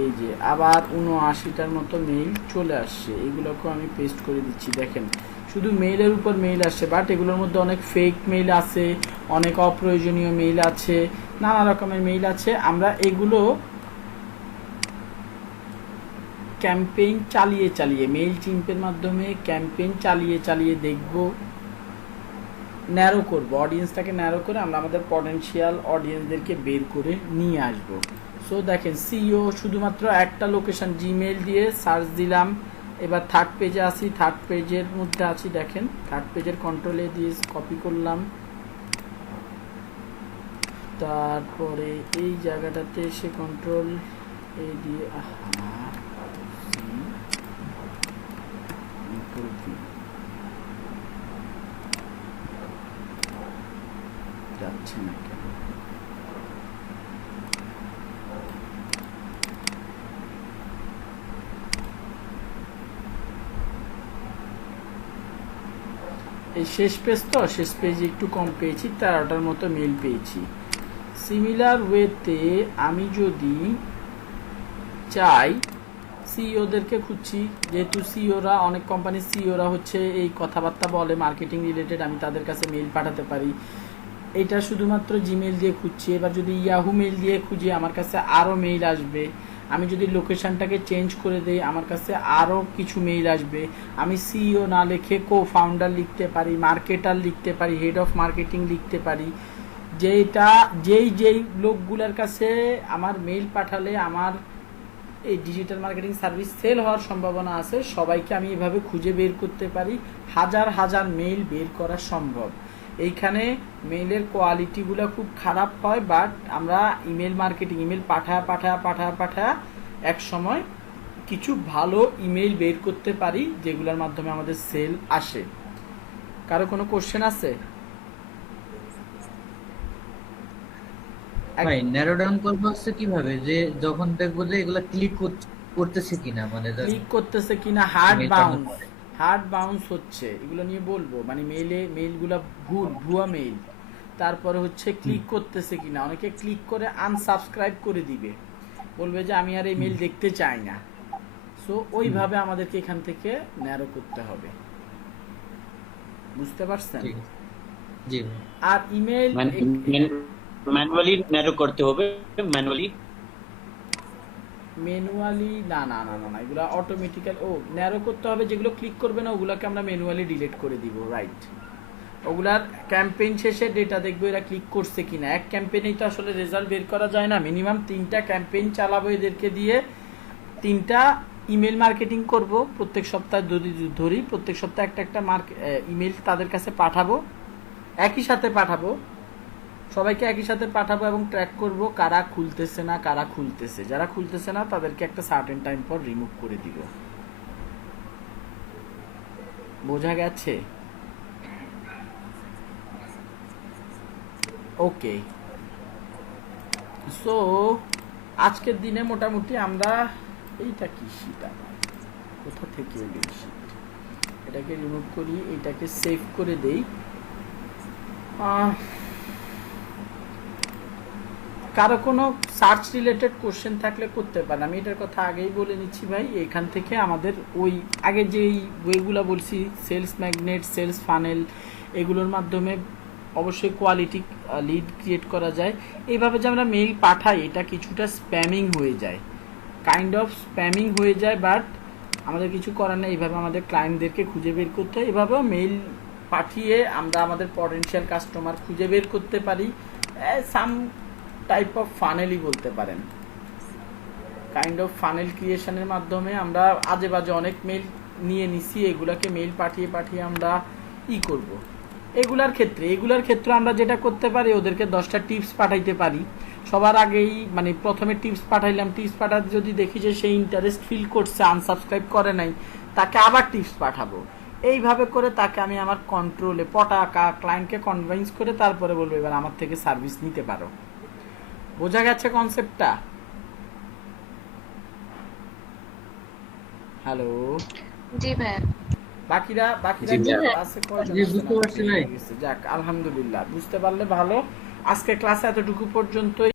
এই যে আবার 79টার মতো মেইল চলে আসছে, এগুলোকে আমি পেস্ট করে দিচ্ছি। দেখেন শুধু মেইলের উপর মেইল আসছে, বাট এগুলোর মধ্যে অনেক ফেক মেইল আছে, অনেক অপ্রয়োজনীয় মেইল আছে, নানা রকমের মেইল আছে। আমরা এগুলো ক্যাম্পেইন চালিয়ে মেইল চিম্পের মাধ্যমে ক্যাম্পেইন চালিয়ে দেখব, ন্যারো করব, অডিয়েন্সটাকে ন্যারো করে আমরা আমাদের পটেনশিয়াল অডিয়েন্সদেরকে বের করে নিয়ে আসব। সো দেখেন সিইও শুধুমাত্র একটা লোকেশন জিমেইল দিয়ে সার্চ দিলাম। এবার থার্ড পেজে আসি, থার্ড পেজের মধ্যে আছি, দেখেন থার্ড পেজের কন্ট্রোলে দিয়ে কপি করলাম। তারপরে এই জায়গাটাতে এসে কন্ট্রোল এ দিয়ে যাচ্ছে না কেন? এই শেষ পেজ তো, শেষ পেজে একটু কম পেয়েছি, 13টার মতো মেল পেয়েছি। সিমিলার ওয়েতে আমি যদি চাই সিইওদেরকে খুঁজছি, যেহেতু সিইওরা অনেক কোম্পানির সিইওরা হচ্ছে এই কথাবার্তা বলে মার্কেটিং রিলেটেড, আমি তাদের কাছে মেইল পাঠাতে পারি। এটা শুধুমাত্র জিমেইল দিয়ে খুঁজছি। এবার যদি ইয়াহু মেইল দিয়ে খুঁজি আমার কাছে আরও মেইল আসবে। আমি যদি লোকেশনটাকে চেঞ্জ করে দেই আমার কাছে আরও কিছু মেইল আসবে। আমি সিইও না লিখে কো ফাউন্ডার লিখতে পারি, মার্কেটার লিখতে পারি, হেড অফ মার্কেটিং লিখতে পারি। যেই লোকগুলোর কাছে আমার মেইল পাঠালে আমার এই ডিজিটাল মার্কেটিং সার্ভিস সেল হওয়ার সম্ভাবনা আছে, সবাইকে আমি এভাবে খুঁজে বের করতে পারি। হাজার হাজার মেইল বের করা সম্ভব। এইখানে মেইলের কোয়ালিটিগুলো খুব খারাপ হয়, বাট আমরা ইমেল মার্কেটিং, ইমেল পাঠায়া এক সময় কিছু ভালো ইমেল বের করতে পারি যেগুলোর মাধ্যমে আমাদের সেল আসে। কারো কোনো কোশ্চেন আছে? ভাই ন্যারো ডাউন করবো হচ্ছে কিভাবে, যে যখন দেখবো যে এগুলা ক্লিক করতেছে কিনা, মানে ক্লিক করতেছে কিনা, হার্ড বাউন্স হচ্ছে, এগুলো নিয়ে বলবো। মানে মেইলগুলো ভুয়া মেইল। তারপরে হচ্ছে ক্লিক করতেছে কিনা, অনেকে ক্লিক করে আনসাবস্ক্রাইব করে দিবে, বলবে যে আমি আর এই মেইল দেখতে চাই না। সো ওইভাবে আমাদেরকে এখান থেকে ন্যারো করতে হবে, বুঝতে পারছেন? ঠিক আছে। জি ভাই। আর ইমেল ম্যানুয়ালি ন্যারো করতে হবে, ম্যানুয়ালি না, এগুলো অটোমেটিক্যাল ন্যারো করতে হবে। যেগুলো ক্লিক করবে না ওগুলোকে আমরা ম্যানুয়ালি ডিলিট করে দিব, রাইট? ওগুলার ক্যাম্পেইন শেষে ডেটা দেখবো এরা ক্লিক করছে কিনা। এক ক্যাম্পেইনেই তো আসলে রেজাল্ট বের করা যায় না, মিনিমাম 3টা ক্যাম্পেইন চালাবো এদেরকে দিয়ে, 3টা ইমেল মার্কেটিং করব প্রত্যেক সপ্তাহে ধরি, প্রত্যেক সপ্তাহে একটা ইমেল তাদের কাছে পাঠাবো, একই সাথে পাঠাবো, সবাইকে একই সাথে পাঠাবো এবং ট্র্যাক করব কারা খুলতেছে না, কারা খুলতেছে। যারা খুলতেছে না তাদেরকে একটা সার্টেন টাইম পর রিমুভ করে দিব। বোঝা গেছে? ওকে, সো আজকের দিনে মোটামুটি আমরা এইটা কি শীট, আমার কোথা থেকে এলো শীট, এটাকে রিমুভ করি, এটাকে সেভ করে দেই। কারো কোনো সার্চ রিলেটেড কোশ্চেন থাকলে করতে পারেন। আমি এটার কথা আগেই বলে নিচ্ছি ভাই, এখান থেকে আমাদের ওই আগে যেই বইগুলো বলছি, সেলস ম্যাগনেট, সেলস ফানেল, এগুলোর মাধ্যমে অবশ্যই কোয়ালিটি লিড ক্রিয়েট করা যায়। এইভাবে যে আমরা মেইল পাঠাই এটা কিছুটা স্প্যামিং হয়ে যায়, কাইন্ড অফ স্প্যামিং হয়ে যায়, বাট আমাদের কিছু করার নেই। এইভাবে আমাদের ক্লায়েন্টদেরকে খুঁজে বের করতে হয়। এভাবেও মেইল পাঠিয়ে আমরা আমাদের পটেনশিয়াল কাস্টমার খুঁজে বের করতে পারি। সাম টাইপ অফ ফানেলই বলতে পারেন, কাইন্ড অফ ফানেল ক্রিয়েশনের মাধ্যমে আমরা আজে বাজে অনেক মেইল নিয়ে নিছি, এগুলাকে মেইল পাঠিয়ে আমরা করব। এগুলার ক্ষেত্রে আমরা যেটা করতে পারি, ওদেরকে 10টা টিপস পাঠাইতে পারি। সবার আগেই মানে প্রথমে টিপস পাঠাইলাম, টিপস পাঠাতে যদি দেখি যে সেই ইন্টারেস্ট ফিল করছে, আনসাবস্ক্রাইব করে নাই, তাকে আবার টিপস পাঠাবো। এইভাবে করে তাকে আমি আমার কন্ট্রোলে ক্লায়েন্টকে কনভিন্স করে তারপরে বলবো এবার আমার থেকে সার্ভিস নিতে পারো। বোঝা গেছে কনসেপ্টটা? হ্যালো জি ভাই। বাকিরা আছে কয়জন? বুঝতে পারছি ভাই। যাক আলহামদুলিল্লাহ, বুঝতে পারলে ভালো। আজকে ক্লাস এতটুকু পর্যন্তই।